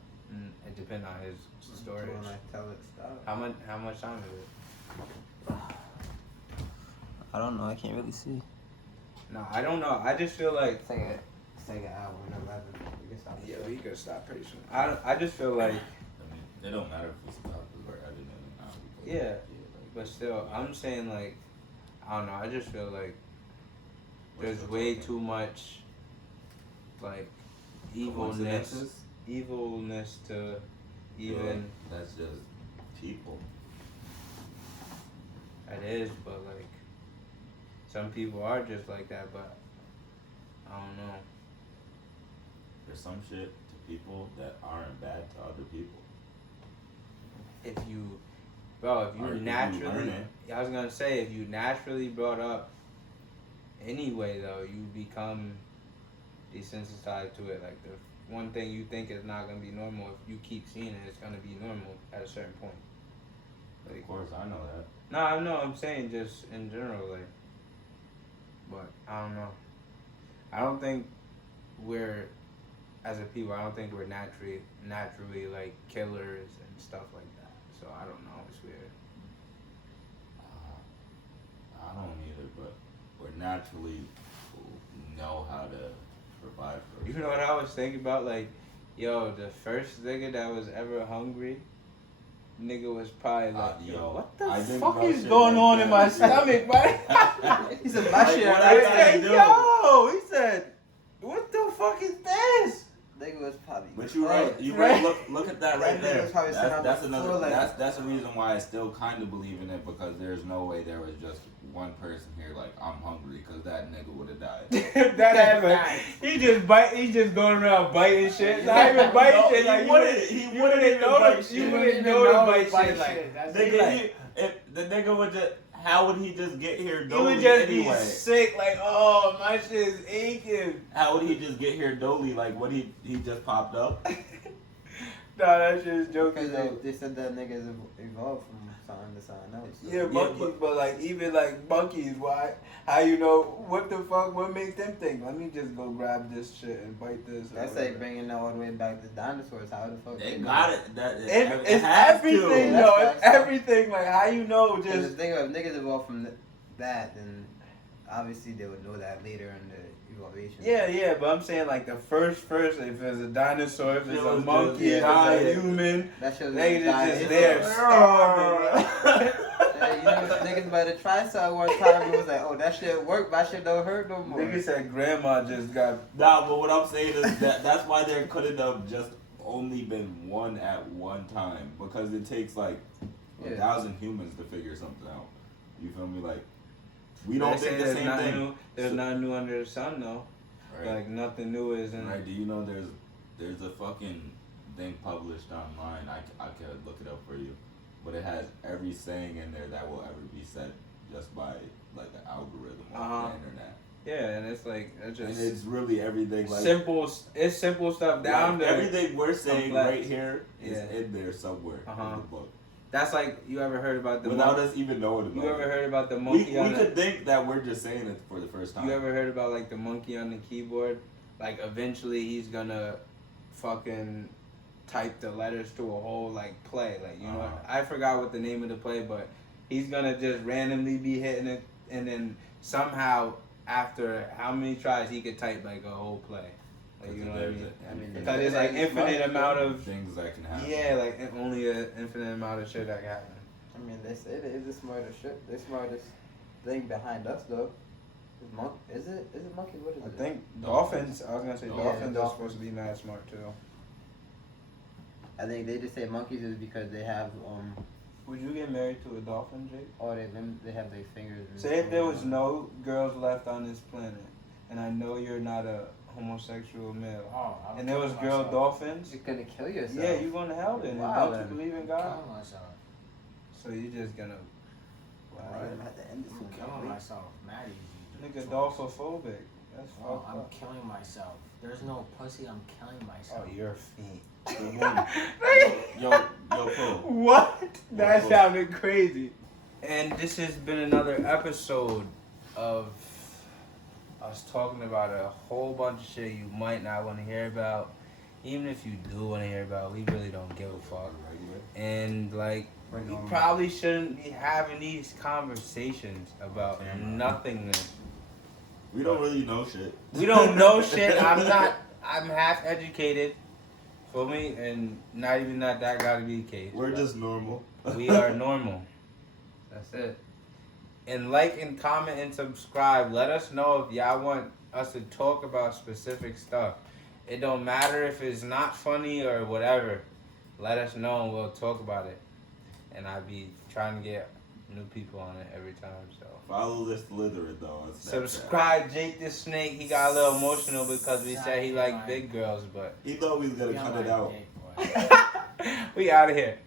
It depends on his storage. When I tell it stop. How much time is it? I don't know. I can't really see. No, I don't know. I just feel like It's like an hour and 11. We can stop. yeah, we could stop pretty soon. I just feel like I mean, it don't matter if we stop because we're editing it now. yeah, but still, I'm saying like I don't know. I just feel like there's way too much like evilness to even. That's just people. It is, but like some people are just like that. But I don't know. There's some shit to people that aren't bad to other people. If you Or if you naturally, learn it. I was gonna say if you naturally brought up anyway though, you become desensitized to it. Like the one thing you think is not gonna be normal, if you keep seeing it, it's gonna be normal at a certain point. Like, Of course, I know that. no, I know. I'm saying just in general, like. But I don't know. I don't think we're, as a people, I don't think we're naturally like killers and stuff like that. So I don't know. It's weird. I don't either, but we're naturally know how to provide for. You know what I was thinking about? Like, yo, the first nigga that was ever hungry, nigga was probably like, yo, what I the think fuck about is shit going like on in that. my stomach, man? He said, my Like, shit. what He I Right? gotta said, do? yo, he said, what the fuck is this? Nigga was probably. But you right, you Right. right. Look at that right That nigga there. was probably sitting on That's the another. floor like- That's a reason why I still kind of believe in it, because there's no way there was just one person here like I'm hungry, because that nigga would have died. That ass, like, he just going around biting shit. Not even biting shit. Like, He wouldn't even know bite to, shit. you He wouldn't know to bite shit. Bite Like, shit. That's Nigga, it. if the nigga would just, how would he just get here he dolly would just anyway? be sick. Like, oh, my shit is aching. How would he just get here dolly? Like, what he just popped up? Nah, that shit is joking. Because though. they said that niggas evolved from something to something else. So. Yeah, monkeys, but like even like monkeys, why? How you know what the fuck? What makes them think? Let me just go grab this shit and bite this. or That's whatever. like bringing that all the way back to dinosaurs. How the fuck? They got it. It's has everything, to. though. That's It's facts. everything. Like how you know? Because Just the thing if niggas evolved from that, then obviously they would know that later in the evolution. yeah. But I'm saying like the first, if it's a dinosaur, if it's It a was monkey, if just it's a dying. human, That shit was they dying. just there starving. Yeah, you know, niggas better try something one time. It was like, oh, that shit worked. My shit don't hurt no more. Nigga said grandma just got. Nah, but what I'm saying is that's why there couldn't have just only been one at one time, because it takes like 1,000 humans to figure something out. You feel me? Like, we don't think the same thing. New, there's nothing new under the sun though. Right. Like nothing new is in. Right, do you know there's a fucking thing published online, I could look it up for you, but it has every saying in there that will ever be said just by like the algorithm on the internet. Yeah, and it's like it's And just it's really everything like simple. It's simple stuff down like, there. everything we're saying complex. right here is Yeah. in there somewhere in the book. That's like you ever heard about the Without monkey? us even knowing about You ever it. heard about the We monkey on the? could think that we're just saying it for the first time. You ever heard about like the monkey on the keyboard? Like eventually he's gonna fucking type the letters to a whole like play. Like you know, I forgot what the name of the play, but he's gonna just randomly be hitting it, and then somehow after how many tries he could type like a whole play. Like you know what I mean? Because there's like infinite amount of things that can happen. yeah, like only an infinite amount of shit that can happen. I mean, they say it is the smartest shit. The smartest thing behind us, though. Is it monkey? What is I it? think dolphins. I was gonna say Yeah, dolphins are dolphins. supposed to be mad smart too. I think they just say monkeys is because they have Would you get married to a dolphin, Jake? they have their fingers. and- Say if there was no girls left on this planet, and I know you're not a homosexual male, Oh, I'm and there was killing girl myself. dolphins, You're gonna kill yourself. yeah, you going to hell then. Wow, Don't you then. believe in I'm God? killing myself. So you just gonna, Alright, I'm gonna have to end this I'm one. killing myself. Mad easy. nigga, dolphophobic. That's Oh, fucked I'm up. killing myself. There's no pussy. I'm killing myself. Oh, you're a fiend. Good morning. yo, Pooh. What? That Whoa. sounded crazy. And this has been another episode of us talking about a whole bunch of shit you might not want to hear about. Even if you do want to hear about, we really don't give a fuck. And like, we probably shouldn't be having these conversations about nothingness. We don't really know shit. We don't know shit. I'm half educated. Feel me? And not even that gotta be the case. We're just normal. We are normal. That's it. And like and comment and subscribe. Let us know if y'all want us to talk about specific stuff. It don't matter if it's not funny or whatever. Let us know and we'll talk about it. And I'll be trying to get new people on it every time. So Follow this Slytherin though. On Snapchat. subscribe, Jake the Snake. He got a little emotional because we said he liked big girls, but He thought we was gonna cut it out. we out of here.